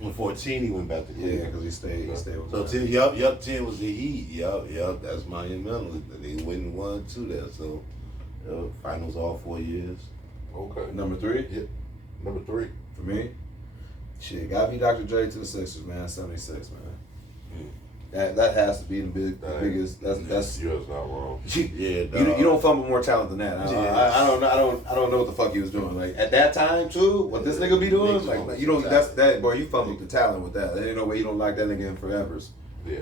In 14, he went back to Yeah, Cleveland. because he stayed with So them. 10, 10 was the Heat. Yup, that's monumental. They went and won 2 there. So finals all 4 years. Okay. Number 3 Number 3. for me. Shit, gotta be Dr. Dre to the Sixers, man. 76, man. That has to be the biggest. That's You is not wrong. Yeah, you don't fumble more talent than that. Yeah. I don't know what the fuck he was doing. Like at that time too, what this nigga be doing? Like you don't. That's that boy. You fumbled the talent with that. There ain't no way you don't like that nigga in forevers. Yeah.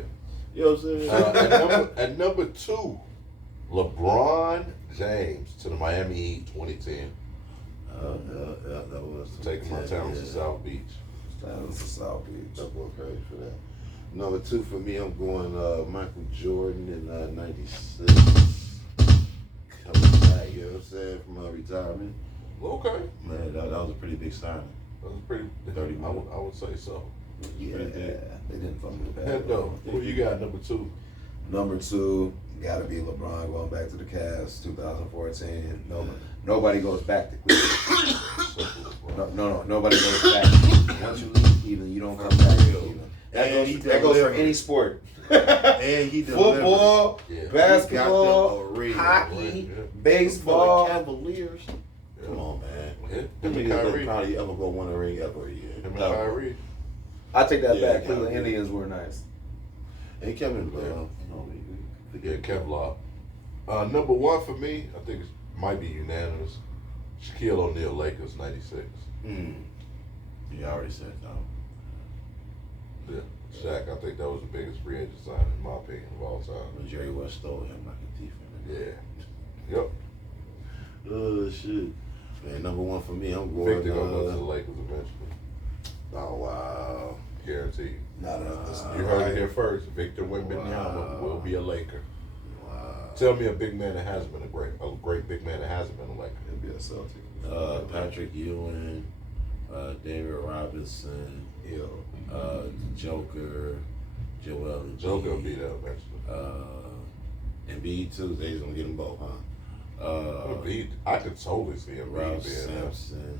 You know what I'm saying? At number 2, LeBron James to the Miami Heat 2010. That was Taking my talents to South Beach. That was the South Beach. That's what I'm paying for that. Number 2 for me, I'm going Michael Jordan in '96. Coming back, you know what I'm saying, from retirement. Okay. Man, that was a pretty big signing. That was pretty. 30 I would say so. Yeah, they didn't fumble the Heck bad. no. Who you got number 2? Number 2, gotta be LeBron going back to the Cavs, 2014. Nobody goes back to Cleveland. No, nobody goes back. Once you leave Cleveland, you don't come back to Cleveland. That goes for any sport. And he delivered. Football, Yeah. basketball, He got them a ring. hockey, Yeah. For baseball. the Cavaliers. Come on, man. Yeah. Them Him and niggas Kyrie. don't probably ever go win a ring ever again. Him and Kyrie. I take that Yeah, back. Cleveland Kyrie. Indians were nice. And Kevin Love. Yeah. You know, Yeah, Kevlar. Number 1 for me, I think it might be unanimous. Shaquille O'Neal, Lakers, 96. You already said no. Yeah. Shaq, I think that was the biggest free agent signing, in my opinion, of all time. When Jerry West stole him like a thief. Yeah. Yep. Oh, shit. Man, number 1 for me, I'm going Victor gonna go to the Lakers eventually. oh, wow. Guaranteed. Not enough. You heard it here first. Victor Wembanyama will be a Laker. Wow. Tell me a big man that hasn't been a great big man that hasn't been a Laker. It'd be a Celtic. Patrick Ewing, David Robinson, Joker, Joel Embiid. Joker will be there eventually. Embiid too. They just gonna get them both, huh? Embiid, I could totally see him Ralph being there. Sampson,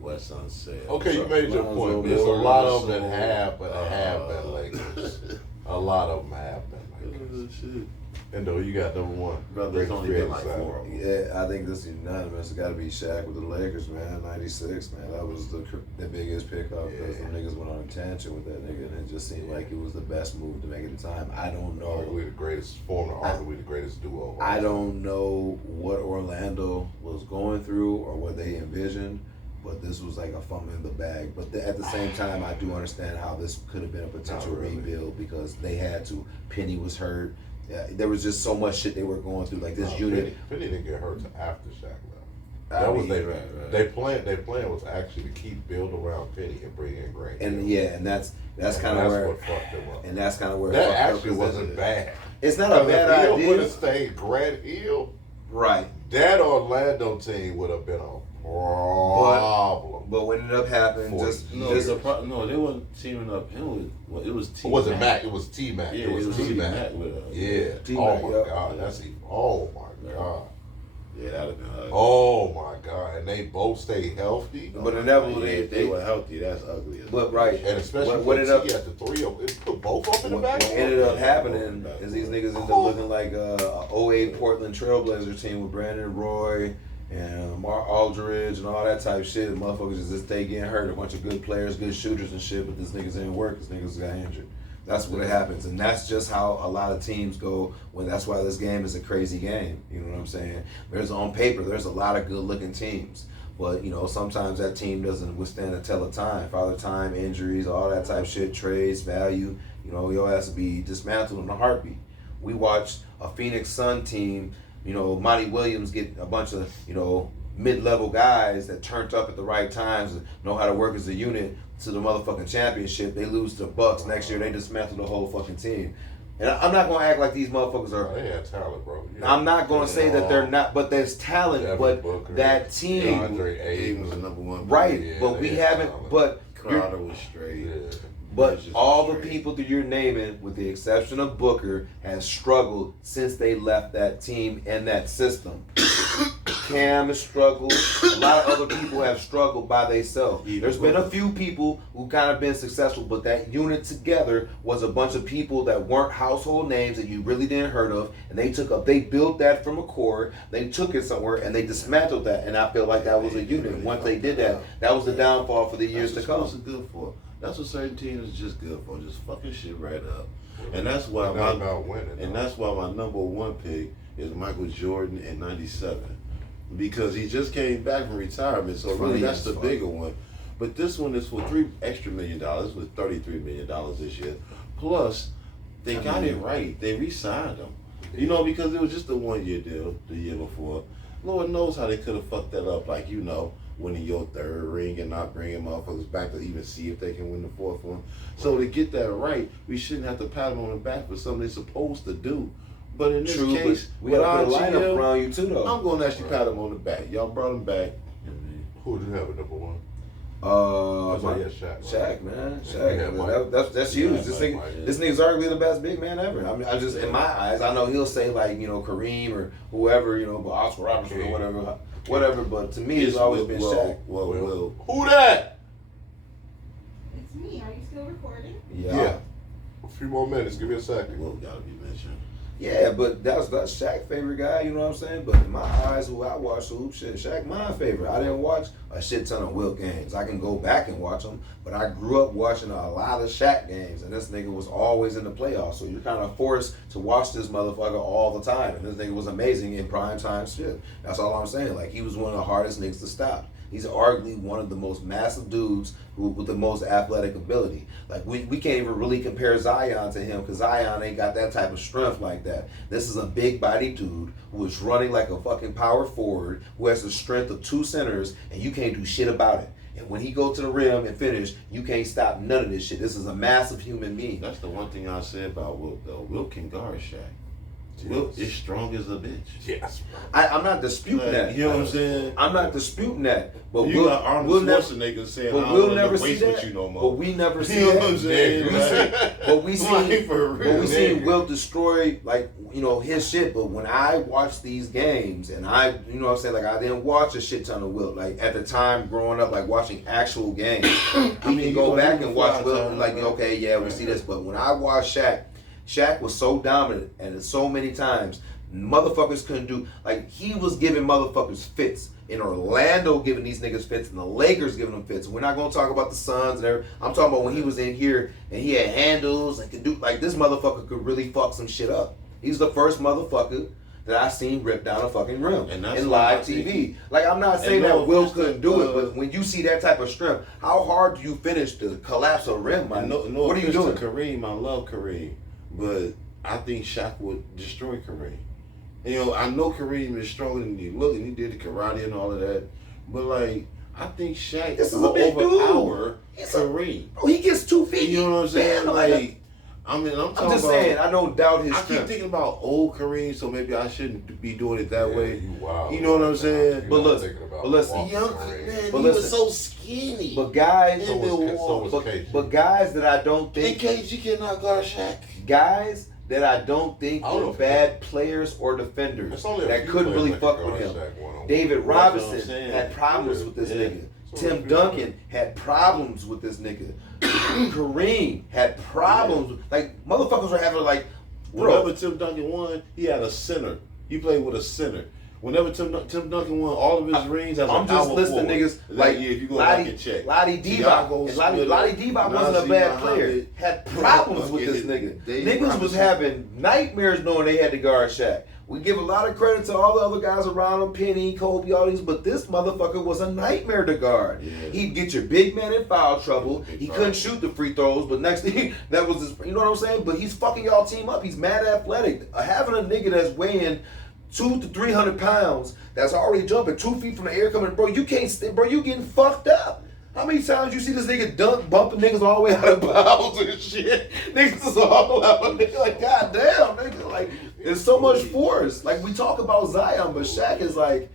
West Sunset. Okay, you made your Lonzo point. There's a Ball, lot of them Russell, that have been Lakers. A lot of them have been Lakers. Oh, shit. And though you got number one, Brother, Great it's only been like creative 4 of them. Yeah, I think this is unanimous. It got to be Shaq with the Lakers, man. '96, man. That was the biggest pickup because the niggas went on a tangent with that nigga, and it just seemed like it was the best move to make at the time. I don't know. Arguably the greatest, arguably the greatest duo. I don't know what Orlando was going through or what they envisioned, but this was like a fumble in the bag. But at the same time, I do understand how this could have been a potential rebuild because they had to. Penny was hurt. Yeah, there was just so much shit they were going through. Like this unit. Penny didn't get hurt till after Shaq left. I That mean, was their plan was actually to keep build around Penny and bring in Grant. And yeah, and that's kind of where what fucked them up. And that's kind of where That it fucked up, actually 'cause wasn't bad. It's not a bad Hill idea. would have stayed Grant Hill. Right. That Orlando team would have been a problem. But what ended up happening, No, they wasn't teaming up him with. It was T. Was it Mac? It was T Mac. Yeah, it was T Mac. Yeah. T-Mac, Oh my yep. God. That's even. Oh my God. Yeah, that'd have been ugly. Oh my God. And they both stayed healthy. But inevitably, if they were healthy, that's ugly. But right. And especially what ended up T at the three of it put both of them in the back. What ended up happening is these niggas ended up looking like a 08 Portland Trailblazer team with Brandon Roy and Mark Aldridge and all that type shit. Motherfuckers just stay getting hurt. A bunch of good players, good shooters and shit, but this niggas didn't work. This niggas got injured. That's what happens, and that's just how a lot of teams go. When that's why this game is a crazy game. You know what I'm saying? There's on paper, there's a lot of good-looking teams, but you know sometimes that team doesn't withstand the tell of time, father time, injuries, all that type shit, trades, value. You know, your ass to be dismantled in a heartbeat. We watched a Phoenix Sun team. You know, Monty Williams get a bunch of mid-level guys that turned up at the right times and know how to work as a unit to the motherfucking championship. They lose to the Bucks next year. They dismantle the whole fucking team. And I'm not gonna act like these motherfuckers are. They had talent, bro. I'm not gonna say that they're not, but there's talent. Devin but Booker, that team, DeAndre Ayton was Ayton, the number one. right? Yeah, but we they had haven't. talent. But Crowder was straight. Yeah. But Just all the straight. people that you're naming, with the exception of Booker, has struggled since they left that team and that system. Cam has struggled. A lot of other people have struggled by themselves. There's been a few people who kind of been successful, but that unit together was a bunch of people that weren't household names that you really didn't heard of, and they built that from a core. They took it somewhere and they dismantled that, and I feel like that was a unit. Once they did that, that was the downfall for the years to come. That's what good for. That's what certain teams is just good for. Just fucking shit right up. And that's why Not about winning. and that's why my number one pick is Michael Jordan in '97. Because he just came back from retirement, so really that's the bigger one. But this one is for $3 extra million, with $33 million this year. Plus, they got it right. They re-signed him. You know, because it was just a 1 year deal the year before. Lord knows how they could have fucked that up, like winning your third ring and not bringing motherfuckers back to even see if they can win the fourth one. So to get that right, we shouldn't have to pat them on the back for something they're supposed to do. But in this case, we gotta put a lineup GM, around you too, though. I'm going to actually pat him on the back. Y'all brought him back. Who do you have at number one? Shaq. Shaq, man, Yeah, Shaq. That's huge. This nigga's arguably the best big man ever. I mean, I just in my eyes, I know he'll say like Kareem or whoever, but Oscar Robertson or whatever. But to me, it's always been Shaq. Well, Who that? It's me. Are you still recording? Yeah. A few more minutes. Give me a second. Will gotta be mentioned. Yeah, but that's Shaq's favorite guy, you know what I'm saying? But in my eyes, who I watch hoop shit, Shaq my favorite. I didn't watch a shit ton of Wilt games. I can go back and watch them, but I grew up watching a lot of Shaq games, and this nigga was always in the playoffs. So you're kind of forced to watch this motherfucker all the time. And this nigga was amazing in prime time shit. That's all I'm saying. Like, he was one of the hardest niggas to stop. He's arguably one of the most massive dudes with the most athletic ability. Like, we can't even really compare Zion to him because Zion ain't got that type of strength like that. This is a big body dude who is running like a fucking power forward, who has the strength of two centers, and you can't do shit about it. And when he go to the rim and finish, you can't stop none of this shit. This is a massive human being. That's the one thing I said about Wilt, though. Wilt can guard Shaq. Wilt is strong as a bitch. Yes. I'm not disputing that. You know what I'm saying? I'm not disputing that. But You got Arnold Schwarzenegger saying, but I we'll don't never want see to waste that. with you no more. But we never see You know that. what I'm saying? But we see For real, but we seen nigga. Wilt destroy his shit. But when I watch these games, and I what I'm saying, like, I didn't watch a shit ton of Wilt. Like, at the time growing up, like watching actual games, we can go back and watch Wilt and like, okay, yeah, we see this. But when I watch Shaq, Shaq was so dominant and so many times motherfuckers couldn't do, like, he was giving motherfuckers fits. In Orlando giving these niggas fits and the Lakers giving them fits. We're not gonna talk about the Suns and everything. I'm talking about when he was in here and he had handles and could do, like, this motherfucker could really fuck some shit up. He's the first motherfucker that I seen rip down a fucking rim And that's in why I live think TV. Like, I'm not saying no that Will offense to, couldn't do it, but when you see that type of strength, how hard do you finish to collapse a rim, man? No What are you doing? To Kareem, I love Kareem, but I think Shaq would destroy Kareem. You know, I know Kareem is stronger than you. Look, and he did the karate and all of that, but like, I think Shaq This is will a big dude. overpower He's Kareem. Bro, he gets 2 feet. You know what I'm saying? Man, Like, I mean, I'm talking I'm just about, saying, I don't doubt his I keep strength. thinking about old Kareem, so maybe I shouldn't be doing it that way. You wild. You know what I'm saying? But look, thinking about but listen, walking Young Kareem. man, But he listen. was so skinny. But guys, So was but, KG. but guys that I don't In think, case you cannot guard Shaq. guys that I don't think I don't know were if bad players or defenders It's only a that few couldn't players really that fuck can with guard him. Shaq one-on-one. David what I'm Robinson saying. had problems Yeah. with this Yeah. nigga. So Tim if you Duncan had problems with this nigga. Kareem had problems. Like, motherfuckers were having, like, bro. Whenever Tim Duncan won, he had a center. He played with a center. Whenever Tim Duncan won all of his rings as I'm a just power listing forward. niggas like yeah, if you go back and check. Lottie Thiago Divac. Lottie Splitter, Divac wasn't a Nazir bad Muhammad, player. Had problems with this fucking nigga. Dave Niggas was Robinson. having nightmares knowing they had to guard Shaq. We give a lot of credit to all the other guys around him, Penny, Kobe, all these, but this motherfucker was a nightmare to guard. Yeah. He'd get your big man in foul trouble. Big He foul. couldn't shoot the free throws, but next thing, that was his, you know what I'm saying? But he's fucking y'all team up. He's mad athletic. Having a nigga that's weighing 200 to 300 pounds, that's already jumping 2 feet from the air coming, bro, you can't, bro, you getting fucked up. How many times you see this nigga dunk, bumping niggas all the way out of bounds and shit? Niggas is all out. Nigga, like, goddamn, nigga, like, there's so much force. Like, we talk about Zion, but Shaq is like,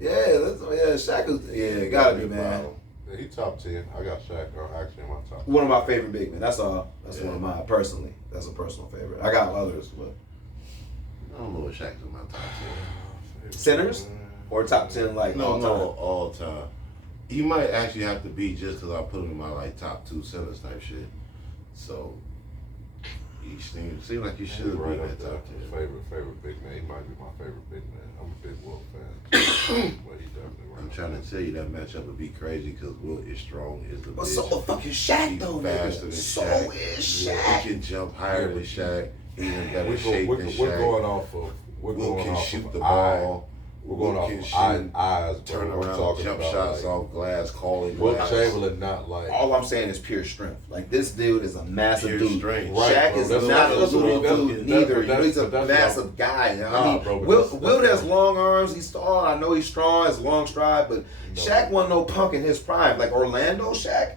Shaq is, gotta be, man. Yeah, he top 10. I got Shaq actually in my top 10. One of my favorite big men. That's all. That's Yeah. one of mine, personally. That's a personal favorite. I got others, but I don't know what Shaq's in my top 10. centers or top 10, like, No, all no, time? all time. He might actually have to be just because I put him in my like top 2 centers type shit. So he seems like he should be right in up that there. top 10. Favorite big man. He might be my favorite big man. I'm a big Will fan. But he definitely right I'm up trying there. to tell you that matchup would be crazy because Will is strong as the But bitch. so the fuck is Shaq, He's though, faster nigga. than So Shaq. is Yeah, Shaq. he can jump higher than Shaq. He's in better We're shape than going Shaq. off of. We're Will going can off shoot of the eye. ball. We're going Will off can of shoot, eyes. But turn we're around, talking jump about, shots like, off glass, calling Will glass. Chamberlain not like. All I'm saying is pure strength. Like, this dude is a massive Pure dude. strength. Right, Shaq bro. is That's not a what little we- that's- dude that's- neither. You know, he's a that's- massive guy. I Nah, mean, bro, but Will that's- has long arms. He's tall. I know he's strong. Has a long stride. But No. Shaq wasn't no punk in his prime. Like Orlando Shaq.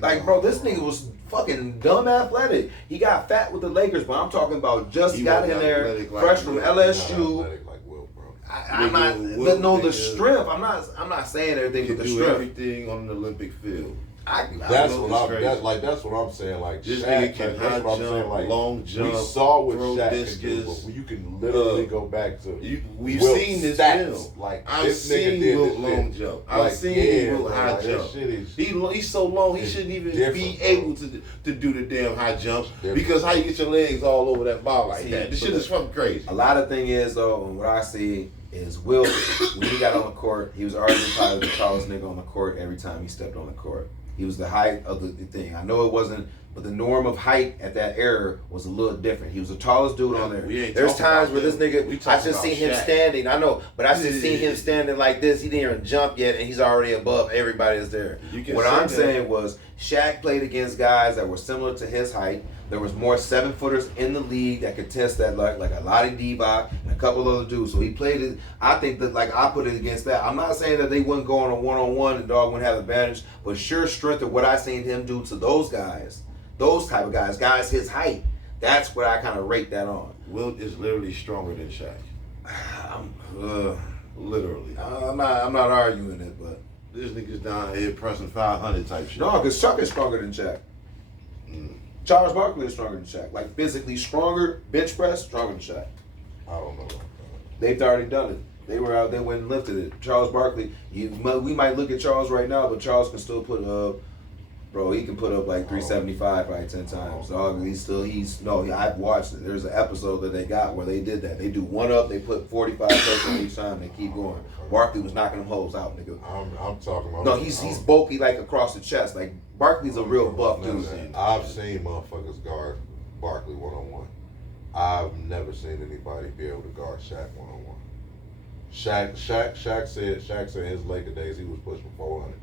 Like, bro, this nigga was fucking dumb athletic. He got fat with the Lakers, but I'm talking about just He got wasn't in there, athletic like fresh from Will. He's not LSU. athletic like Will, bro. I'm not. Will, No, the nigga, strength. I'm not saying He everything can with the do strength. everything on an Olympic field. That's Will what is I'm. crazy. That's what I'm saying. Like This Shaq, nigga can that's high what I'm jump, saying. Like long jump, we saw what throw Shaq discus. can do, but you can literally go back to. We've Will's seen this stats. film. Like I've this nigga seen did Will this long shit. jump. Like, I've seen yeah, Will bro, high like, that jump. shit is- He's so long he it's shouldn't even different, be bro. able to do the damn high jumps Different. because how you get your legs all over that ball like See, that? This but shit is fucking crazy. A lot of thing is though, and what I see is Will when he got on the court, he was already probably the tallest nigga on the court every time he stepped on the court. He was the height of the thing. I know it wasn't, but the norm of height at that era was a little different. He was the tallest dude on there. We ain't There's talking times about where this him. nigga, We I talking just about seen him Shaq. standing. I know, but I just Yeah. seen him standing like this. He didn't even jump yet, and he's already above everybody that's there. You can What say I'm that. saying was Shaq played against guys that were similar to his height. There was more 7-footers in the league that could test that, like a Lottie Divac and a couple other dudes. So he played it. I think that, like, I put it against that. I'm not saying that they wouldn't go on a one-on-one and dog wouldn't have advantage, but sure strength of what I seen him do to those guys, those type of guys his height. That's what I kind of rate that on. Will is literally stronger than Shaq. Literally. I'm not arguing it, but This nigga's down here pressing 500 type shit. no, because Chuck is stronger than Shaq. Mm. Charles Barkley is stronger than Shaq. Like, physically stronger, bench press, stronger than Shaq. I don't know. About that. They've already done it. They were out there, went and lifted it. Charles Barkley, we might look at Charles right now, but Charles can still put Bro, he can put up like 375 probably 10 times. Dog, I've watched it. There's an episode that they got where they did that. They do one up, they put 45 pressure each time, they keep going. Barkley was knocking them hoes out, nigga. I'm talking about. No, he's bulky like across the chest. Like Barkley's a real buff dude. I've seen motherfuckers guard Barkley one-on-one. I've never seen anybody be able to guard Shaq one-on-one. Shaq said his Laker days he was pushing 400.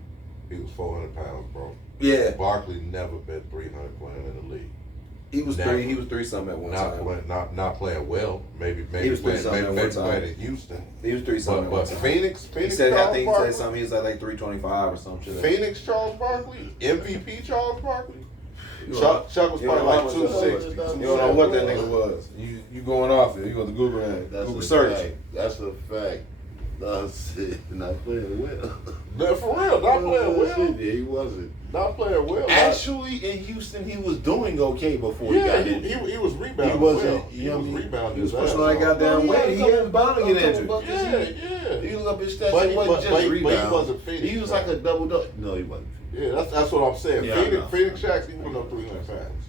He was 400 pounds, bro. Yeah. Barkley never been 300 playing in the league. He was three something at one time. Not playing well. Maybe he was playing in Houston. He was 3 something. But Phoenix. He said something. He was like 325 or some shit. Phoenix Charles Barkley, MVP Charles Barkley. Chuck was probably like 260. You don't know what that nigga was. You going off it. You go to Google that. That's Google a search. fact. That's a fact. No, not playing well. No, for real, not playing well. Yeah, he wasn't. Not playing well. Actually, in Houston, he was doing okay before he got in. He was rebounding. He wasn't. Well. He was rebounding. He was his pushing ass like off. goddamn weight. He ain't bound to get injured. Yeah. He was up his stats. But He wasn't just rebound. But he wasn't Phoenix. He was like a double. No, he wasn't. Yeah, that's what I'm saying. Yeah, Phoenix Shaq, he put up 300 pounds.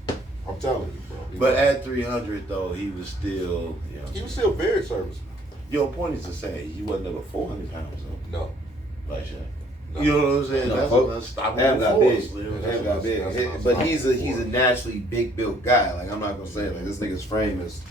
I'm telling you, bro. But at 300 though, he was still. He was still very serviceable. Your point is to say he wasn't over 400 pounds though. No. Like Shaq. No. You know what I'm saying? No, That's Folk- an unstoppable Ham got force. big. You know what I'm Ham saying? got big. That's But not he's a naturally big built guy. Like I'm not gonna say like this nigga's frame is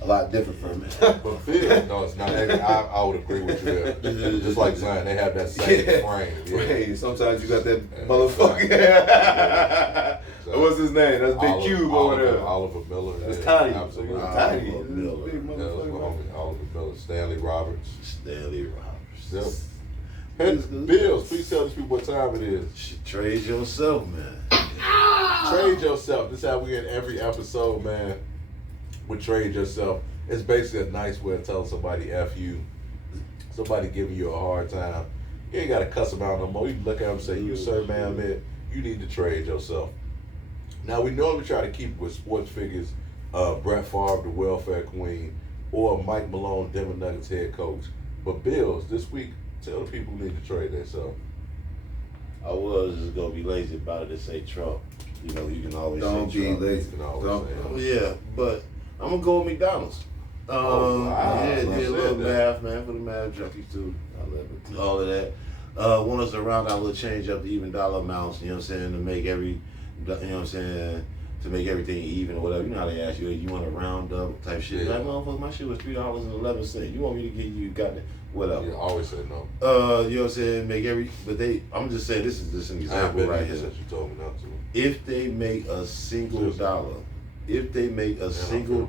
a lot different from him. But Phil, no, it's not. I would agree with you there. Just like Zion, they have that same frame. Yeah. Hey, sometimes you got that Yeah. motherfucker. What's his name? That's Big Cube over there. Oliver Miller. That's yeah, tiny. Absolutely. Tiny. Oliver Miller. Big Yeah, that's my motherfucker. homie, Oliver Miller. Stanley Roberts. Stanley Roberts. Yep. Hey, Bills, please tell these people what time it is. Trade yourself, man. Trade yourself. This is how we end every episode, man. With trade yourself. It's basically a nice way of telling somebody F you. Somebody giving you a hard time. You ain't got to cuss them out no more. You can look at them and say, you sir, man, you need to trade yourself. Now, we normally try to keep it with sports figures, Brett Favre, the welfare queen, or Mike Malone, Denver Nuggets head coach. But Bills, this week, tell the people who need to trade themselves. I was just gonna be lazy about it and say Trump. You know, you can always Don't say be Trump. lazy. You can always Don't. say Oh, yeah, but I'm gonna go with McDonald's. Oh, wow. Yeah, I did a said little that. math, man, for the math junkies too. I love it. All of that. Want us to round out a little change up to even dollar amounts, you know what I'm saying, to make you know what I'm saying, to make everything even or whatever. You know how they ask you, you want to round up type shit. Yeah. Like, motherfucker, my shit was $3.11. You want me to give you, whatever. You always say no. You know what I'm saying, I'm just saying, this is just an I ain't example been right right here. since you told me not to. If they make a single Seriously.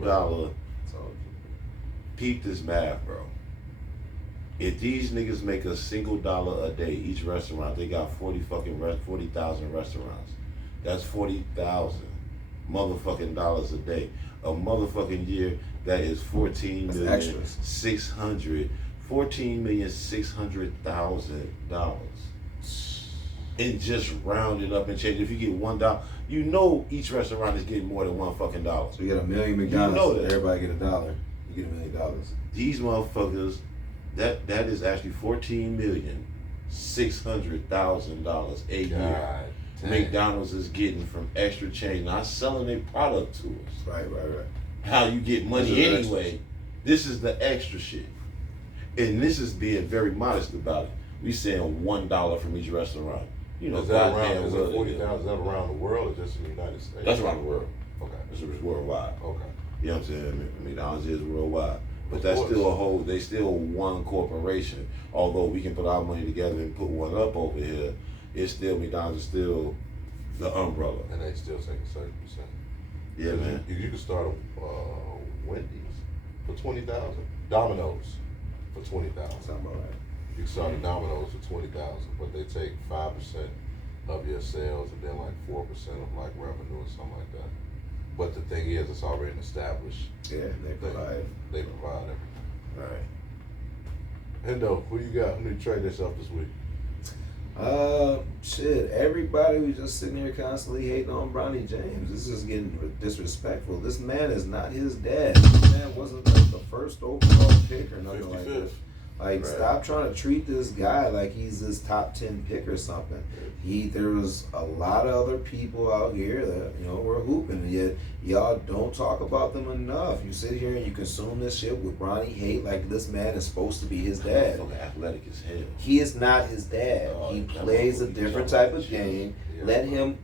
dollar, peep this math, bro. If these niggas make a single dollar a day, each restaurant, they got 40,000 restaurants. That's 40,000 motherfucking dollars a day. A motherfucking year, that is $14,600,000. And just round it up and change. If you get $1, you know each restaurant is getting more than $1 fucking dollar. So you get $1 million McDonald's. You know that. Everybody get $1. You get $1 million. These motherfuckers, that is actually $14,600,000 a year. God damn. McDonald's is getting from extra change, not selling their product to us. Right. How you get money This is anyway. This is the extra shit. And this is being very modest about it. We saying $1 from each restaurant. You know, Is that goddamn around? Is well it they 40,000? Is that around the world or just in the United States? That's around the world. Okay. This is worldwide. Okay. You know what I'm saying? McDonald's is worldwide. But Of that's course. still they still one corporation. Although we can put our money together and put one up over here, it's still McDonald's is still the umbrella. And they still take a certain percent. Yeah, man. You can start a Wendy's for 20,000. Domino's for 20,000. Sound about right. You can start a Domino's for 20,000, but they take 5% of your sales and then like 4% of like revenue or something like that. But the thing is, it's already an established. Yeah, they provide. They provide everything. All right. Hendo, who you got? Who need to trade themselves this week? Shit. Everybody was just sitting here constantly hating on Bronny James. This is getting disrespectful. This man is not his dad. This man wasn't like the first overall pick or nothing like that. 55th. Like, Right. stop trying to treat this guy like he's this top 10 pick or something. There was a lot of other people out here that, you know, were hooping, and yet y'all don't talk about them enough. You sit here and you consume this shit with Ronnie Hate like this man is supposed to be his dad. Fucking athletic as hell. He is not his dad. Oh, He that plays a motherfucker different jump type like of shit. game. Yeah.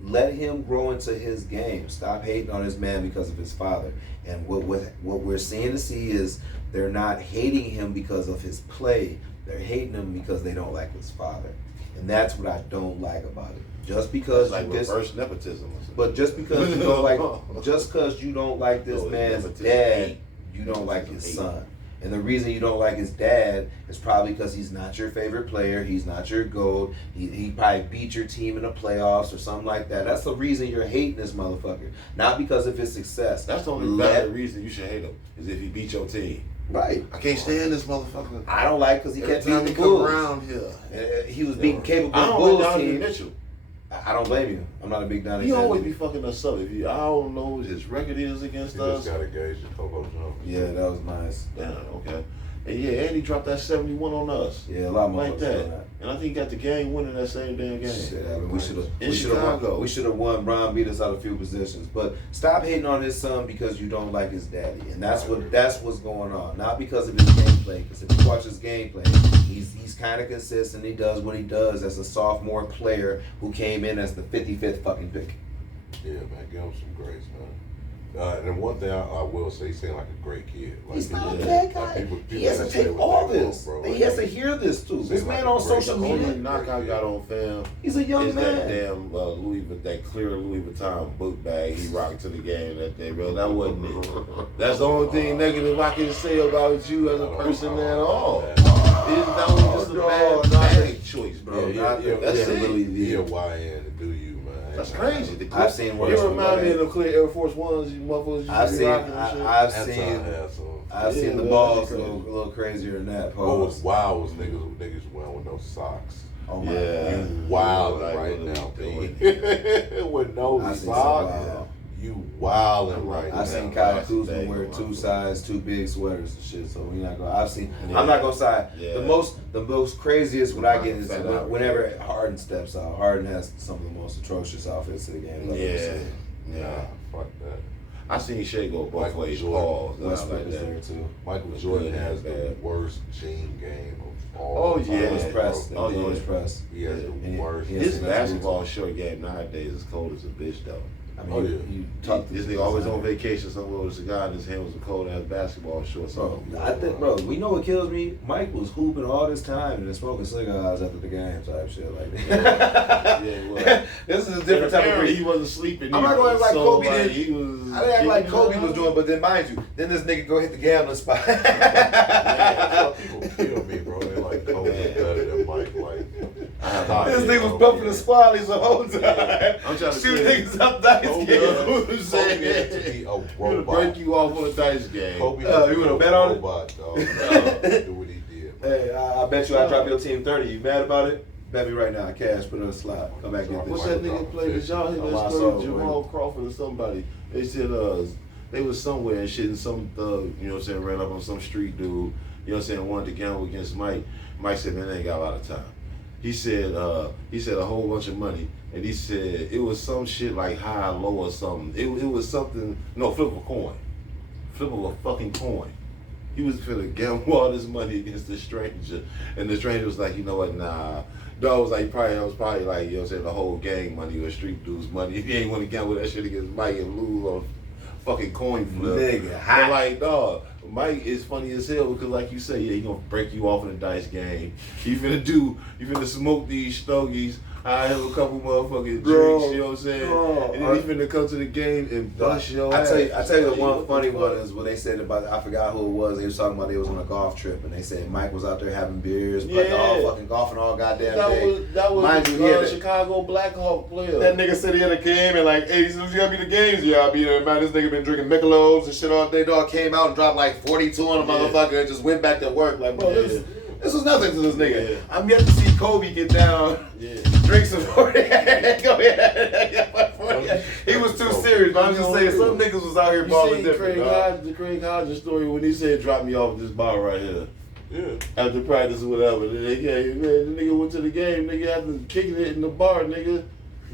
Let him grow into his game. Stop hating on his man because of his father. And what we're seeing to see is they're not hating him because of his play. They're hating him because they don't like his father. And that's what I don't like about it. Just because It's like you reverse nepotism. Or something. but just because you don't like you don't like this No, it's man's nepotism. dad, Hate. you don't like his Hate. son. And the reason you don't like his dad is probably because he's not your favorite player. He's not your GOAT. He probably beat your team in the playoffs or something like that. That's the reason you're hating this motherfucker. Not because of his success. That's the only Let- valid reason you should hate him is if he beat your team. Right. I can't stand this motherfucker. I don't like because he Every kept time beating he the come Bulls. around here, He was beating capable I don't Bulls like Donovan team. Mitchell. I don't blame you. I'm not a big Donovan. He always be fucking us up. If you, I don't know what his record is against He us. just got engaged to Coco Jones. Yeah, that was nice. Damn, okay. And yeah, and he dropped that 71 on us. Yeah, a lot of Like motherfuckers that. doing that. And I think he got the game winning that same damn game. Shit, I mean, we should In Chicago. have. We should have won. Brian beat us out of a few positions, but stop hating on his son because you don't like his daddy, and that's what's going on. Not because of his gameplay. Because if you watch his gameplay, he's kind of consistent. He does what he does as a sophomore player who came in as the 55th fucking pick. Yeah, man, give him some grace, man. And one thing I will say, he seemed like a great kid. Like, He's not a people- bad like, guy. people He has to say take what all they want, this. bro. He Like, has to hear this too. Seems This like man a on great social guy. The only media, knock I got on fam he's a young is that man. damn that clear Louis Vuitton book bag he rocked to the game that day, bro. That wasn't it. That's the only thing negative I can say about you as a person at all. That was just a bad choice, bro. That's it. Louis V. He a YN to do you, man. That's crazy. I've seen worse. You remind me of the clear Air Force Ones, you motherfuckers. I've used to seen. be rocking and shit. I've That's seen. asshole. I've Yeah, seen the well, balls that'd a be little crazier than that. What was Pause. wild was niggas wearing with no socks. Oh my Yeah. God. You wild Like, right what now, are we B. doing? With no I've seen some socks. wild. You wildin' right now. I've seen Kyle That's Kuzma big, wear man. 2 size, 2 big sweaters and shit. So we not gonna. I've seen. Yeah. I'm not gonna say Yeah. the most craziest what I get is Fat out. whenever Harden steps out. Harden has some of the most atrocious outfits of the game. I've ever Yeah. seen. Yeah. Fuck that. I seen Shea go both Michael ways. Jordan. Pause. and I Westbrook like is that. there too. Michael Jordan Yeah, has the bad. worst jean game of all Oh, time. yeah. Always pressed. Oh, yeah. Always pressed. He has Yeah. the worst. Yeah. His Yes, basketball short game nowadays is cold as a bitch though. I mean, Oh, yeah. you talk to This nigga always on vacation somewhere with a cigar in his hand with a cold ass basketball shorts Bro, on. I think, bro, we know what kills me. Mike was hooping all this time and then smoking cigars after the game type shit like that. Yeah, well. This is a different type of Apparently breed. he wasn't sleeping. I'm not either. gonna act like So, Kobe like, did. He was. I didn't act like Kobe was doing, but then mind you, then this nigga go hit the gambling spot. Man, people kill me, bro. They like Kobe better than Mike. Like, This nigga was bumping the squallies the whole time. I'm trying to Shoot say- niggas up dice Kobe games. I'm Kobe saying. had to be a He would robot. break you off on a dice game. Kobe You had to be wanna a bet on it? robot, dog. Do what he did. Hey, I bet you I drop your team 30. You mad about it? Bet me right now. Cash, put it on a slot. Come back and get What's this that shit. nigga play? Did y'all hear Oh, I that saw story? it, Jamal Crawford or somebody. They said they was somewhere and shit, and some thug, you know what I'm saying, ran up on some street dude, you know what I'm saying, wanted to gamble against Mike. Mike said, man, they ain't got a lot of time. He said a whole bunch of money, and he said it was some shit like high, low, or something. It was something. No, flip a coin, flip of a fucking coin. He was finna gamble all this money against this stranger, and the stranger was like, you know what, nah. Dog was like, it was probably like, you know what I'm saying, the whole gang money or street dudes money. If you ain't want to gamble that shit against Mike and lose on fucking coin flip. Nigga, But hot. like, dog, Mike is funny as hell because like you say, yeah, he gonna break you off in a dice game. You finna smoke these stogies. I have a couple motherfucking Bro, drinks, you know what I'm saying? bro. And then he finna come to the game and bust your I ass. tell you the Like, one what funny the one fuck? is when they said about, I forgot who it was. They was talking about they was on a golf trip and they said Mike was out there having beers, but Yeah. all fucking golfing all goddamn day. That was Mind you, he had a- Chicago Blackhawk player. That nigga said he had a game and like, hey, you gotta be the games. Yeah, I'll be there. Man, this nigga been drinking Michelob's and shit all day. Dog came out and dropped like 42 on a Yeah. motherfucker and just went back to work. Like, bro, this was nothing to this nigga. Yeah. I'm yet to see Kobe get down, Yeah. drink some 40. Go ahead. He was too serious, but I'm just saying, some niggas was out here You balling see different, Craig dog. Hodges, the Craig Hodges story when he said, drop me off at this bar right here. Yeah. after practice or whatever. Then they, yeah, man, the nigga went to the game, nigga, after kicking it in the bar, nigga,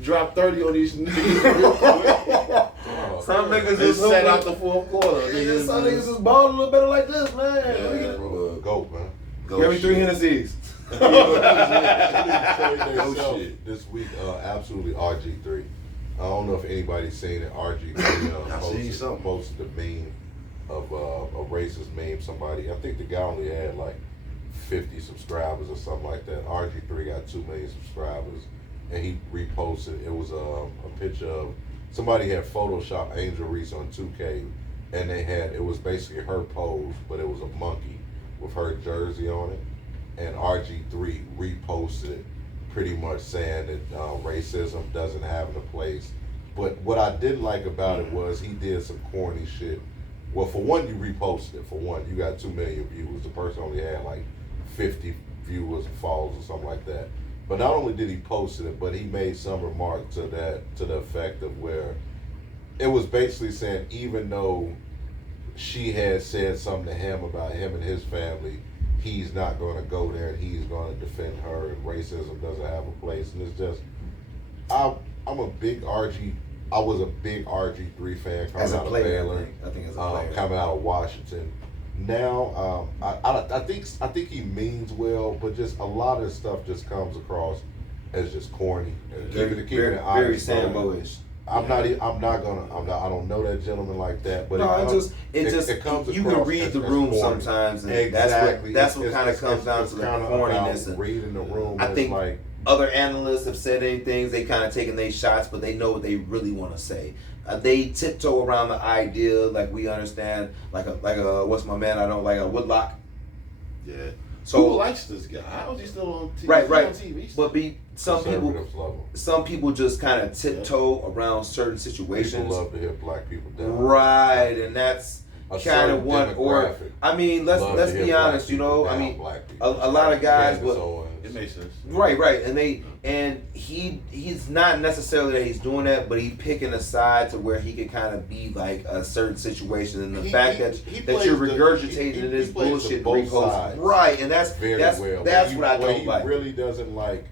dropped 30 on these niggas real quick. Some niggas They just set hooping. out the fourth quarter. Yeah, some niggas just balling a little better like this, man. Yeah, Bro, GOAT, man. Give me 3 Hennessy's. They trade Oh, themselves shit. this week. Absolutely RG3. I don't know if anybody's seen it. RG3 I seen something. posted a meme of a racist meme. Somebody, I think the guy only had like 50 subscribers or something like that. RG3 got 2 million subscribers, and he reposted. It was a picture of somebody had photoshopped Angel Reese on 2K, and it was basically her pose, but it was a monkey with her jersey on it. And RG3 reposted it, pretty much saying that racism doesn't have a place. But what I didn't like about it was he did some corny shit. Well, for one, you reposted it. For one, you got 2 million views. The person only had like 50 viewers or follows or something like that. But not only did he post it, but he made some remark to the effect of where it was basically saying, even though she had said something to him about him and his family, he's not going to go there and he's going to defend her, and racism doesn't have a place. And it's just, I'm a big I was a big RG3 fan coming As a out player, of Baylor, I think as a player. coming out of Washington. Now, I think he means well, but just a lot of his stuff just comes across as just corny. Very Keeping it honest, Sambo-ish. I don't know that gentleman like that, but No, it comes you can across read as the room corny. sometimes, and Exactly. that's what kind of It's comes down to the kinda corniness. about And reading the room. I It's think like, other analysts have said things, they kind of taken their shots, but they know what they really want to say. They tiptoe around the idea, like we understand, like a what's my man? I don't like a Woodlock. Yeah. So who likes this guy? How is he still on TV? right, He's right. On TV. But conservatives love him. some people just kind of tiptoe around certain situations. People love to hear black people down. Right, and that's A kind certain of what, or demographic I mean, let's love to be hear honest, black you know, people I down mean, black people. a lot of guys, Candace but Owens. It makes sense. right, and he's not necessarily that he's doing that, but he's picking a side to where he can kind of be like a certain situation, and the fact that you're regurgitating this plays bullshit both repost, sides right, and that's very that's well. that's But what I don't he like. really doesn't like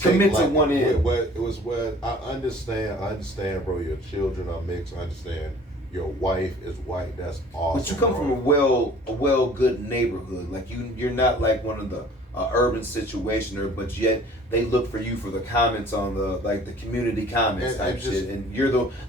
Commit take, to like, one end. It was where I understand, bro. Your children are mixed. I understand. Your wife is white. That's awesome. But you come bro. from a well good neighborhood. Like you're not like one of the urban situationer, but yet they look for you for the comments on the community comments type shit. And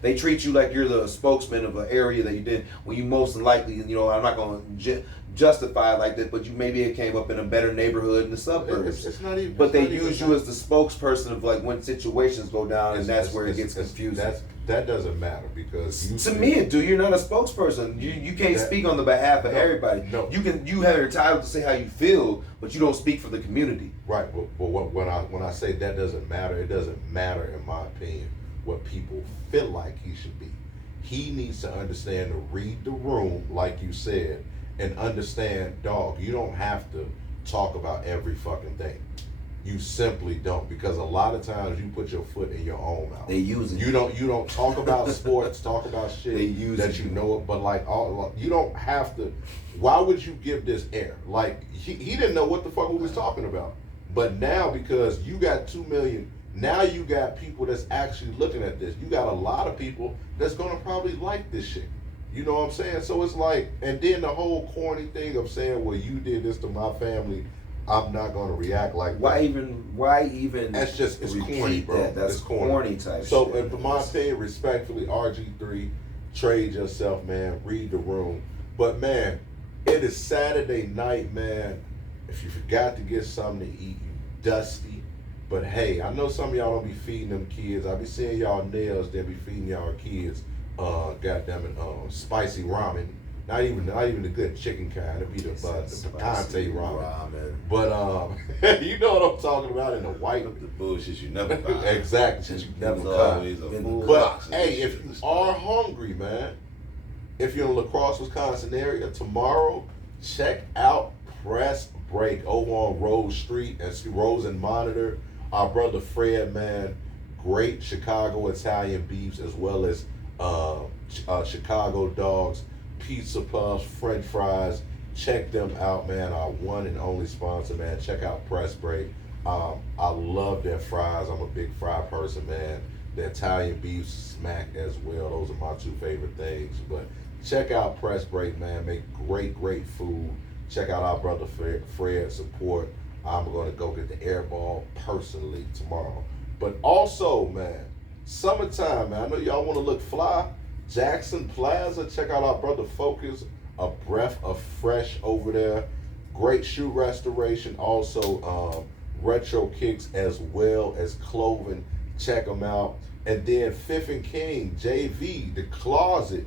they treat you like you're the spokesman of an area that you did. When you most likely, I'm not going to justify it like that, but maybe it came up in a better neighborhood in the suburbs. It's not even. But they it's not use even you as the spokesperson of like when situations go down, and that's where it gets it's- confusing. That doesn't matter because To me, you're not a spokesperson. You can't speak on the behalf of everybody. No. You have your title to say how you feel, but you don't speak for the community. Right, but when I say that doesn't matter, it doesn't matter in my opinion what people feel like he should be. He needs to understand to read the room, like you said, and understand, dog, you don't have to talk about every fucking thing. You simply don't, because a lot of times you put your foot in your own mouth. They use it. You don't talk about sports, talk about shit They use that it. you know, but like you don't have to. Why would you give this air? Like he didn't know what the fuck we was talking about, but now because you got 2 million, now you got people that's actually looking at this. You got a lot of people that's gonna probably like this shit. You know what I'm saying? So it's like, and then the whole corny thing of saying, well, you did this to my family, I'm not going to react like Why that. even? That's just, it's repeat corny, bro. that? That's it's corny type So, shit. in my opinion, respectfully, RG3, trade yourself, man. Read the room. But, man, it is Saturday night, man. If you forgot to get something to eat, you dusty. But, hey, I know some of y'all don't be feeding them kids. I be seeing y'all nails that be feeding y'all kids, goddammit, spicy ramen. Not even the good chicken kind. It'd be the picante ramen. But you know what I'm talking about in the white. The bullshit you never buy. Exactly. Since you never It's cut. always a full But box of hey, this if shit in you the store. are hungry, man, if you're in the La Crosse, Wisconsin area tomorrow, check out Press Break over on Rose Street and Rose and Monitor. Our brother Fred, man, great Chicago Italian beefs as well as Chicago dogs, pizza puffs, French fries. check them out, man. Our one and only sponsor, man. Check out Press Break. I love their fries. I'm a big fry person, man. The Italian beef smack as well. Those are my two favorite things. But check out Press Break, man. Make great food. Check out our brother Fred support. I'm going to go get the air ball personally tomorrow. But also, man, summertime, man. I know y'all want to look fly. Jackson Plaza, check out our brother Focus, a breath of fresh over there. Great shoe restoration, also retro kicks as well as clothing. Check them out. And then Fifth and King, JV, The Closet,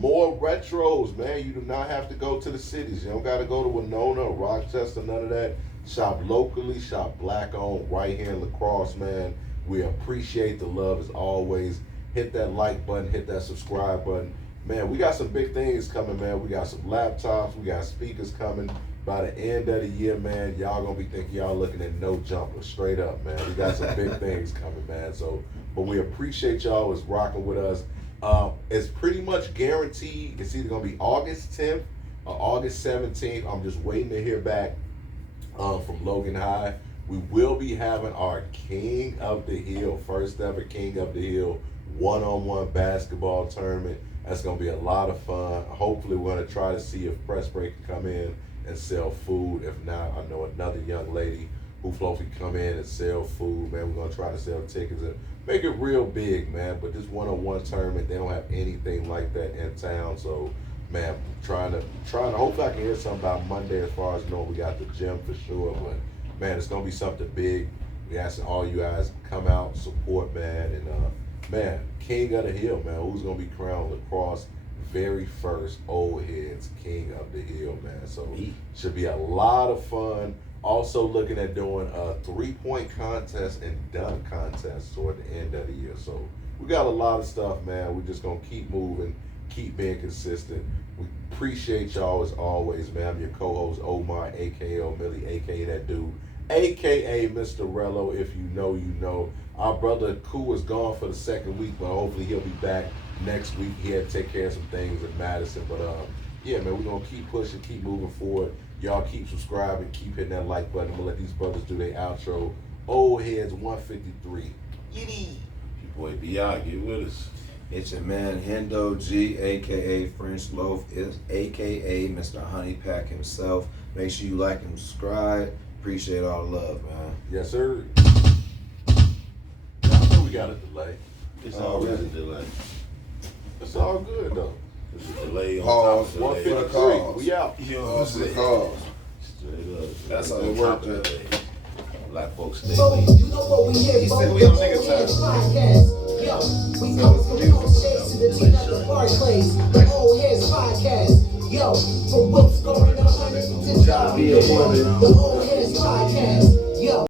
more retros, man. You do not have to go to the cities. You don't got to go to Winona or Rochester, none of that. Shop locally, shop black owned right here in La Crosse, man. We appreciate the love as always. Hit that like button, hit that subscribe button. Man, we got some big things coming, man. We got some laptops, we got speakers coming. By the end of the year, man, y'all gonna be thinking y'all looking at no jumper, straight up, man. We got some big things coming, man. So, but we appreciate y'all is rocking with us. It's pretty much guaranteed. It's either gonna be August 10th or August 17th. I'm just waiting to hear back from Logan High. We will be having our King of the Hill, first ever King of the Hill one-on-one basketball tournament. That's gonna be a lot of fun. Hopefully, we're gonna try to see if Press Break can come in and sell food. If not, I know another young lady who floats can come in and sell food, man. We're gonna try to sell tickets and make it real big, man. But this one-on-one tournament, they don't have anything like that in town. So, man, trying to hopefully I can hear something about Monday as far as knowing we got the gym for sure. But man, it's gonna be something big. We asking all you guys to come out, support, man, and man, King of the Hill, man. Who's gonna be crowned La Crosse very first Old Heads King of the Hill, man. So should be a lot of fun. Also looking at doing a 3-point contest and dunk contest toward the end of the year. So we got a lot of stuff, man. We're just gonna keep moving, keep being consistent. We appreciate y'all as always, man. I'm your co-host Omar, aka Millie, aka that dude, aka Mr. Rello. If you know, you know. Our brother Koo is gone for the second week, but hopefully he'll be back next week. He had to take care of some things in Madison. But yeah, man, we're gonna keep pushing, keep moving forward. Y'all keep subscribing, keep hitting that like button. I'm gonna let these brothers do their outro. Old Heads 153. Yiddy. Your boy B.I., get with us. It's your man Hendo G, aka French Loaf, aka Mr. Honey Pack himself. Make sure you like and subscribe. Appreciate all the love, man. Yes, sir. I know we got a delay. It's always a delay. It's all good though. It's a delay on Pause. top of delay. 153. We out. Pause for the cause. Straight up. That's how On it top works, of delay. Black folks stay So, late. you know what we here He for? said we on nigga Old Heads time. Podcast. Yo, we come from Coast States to the team at the Barclays. The Old Heads Podcast. Yo, from what's going on to job. The Old Heads Podcast.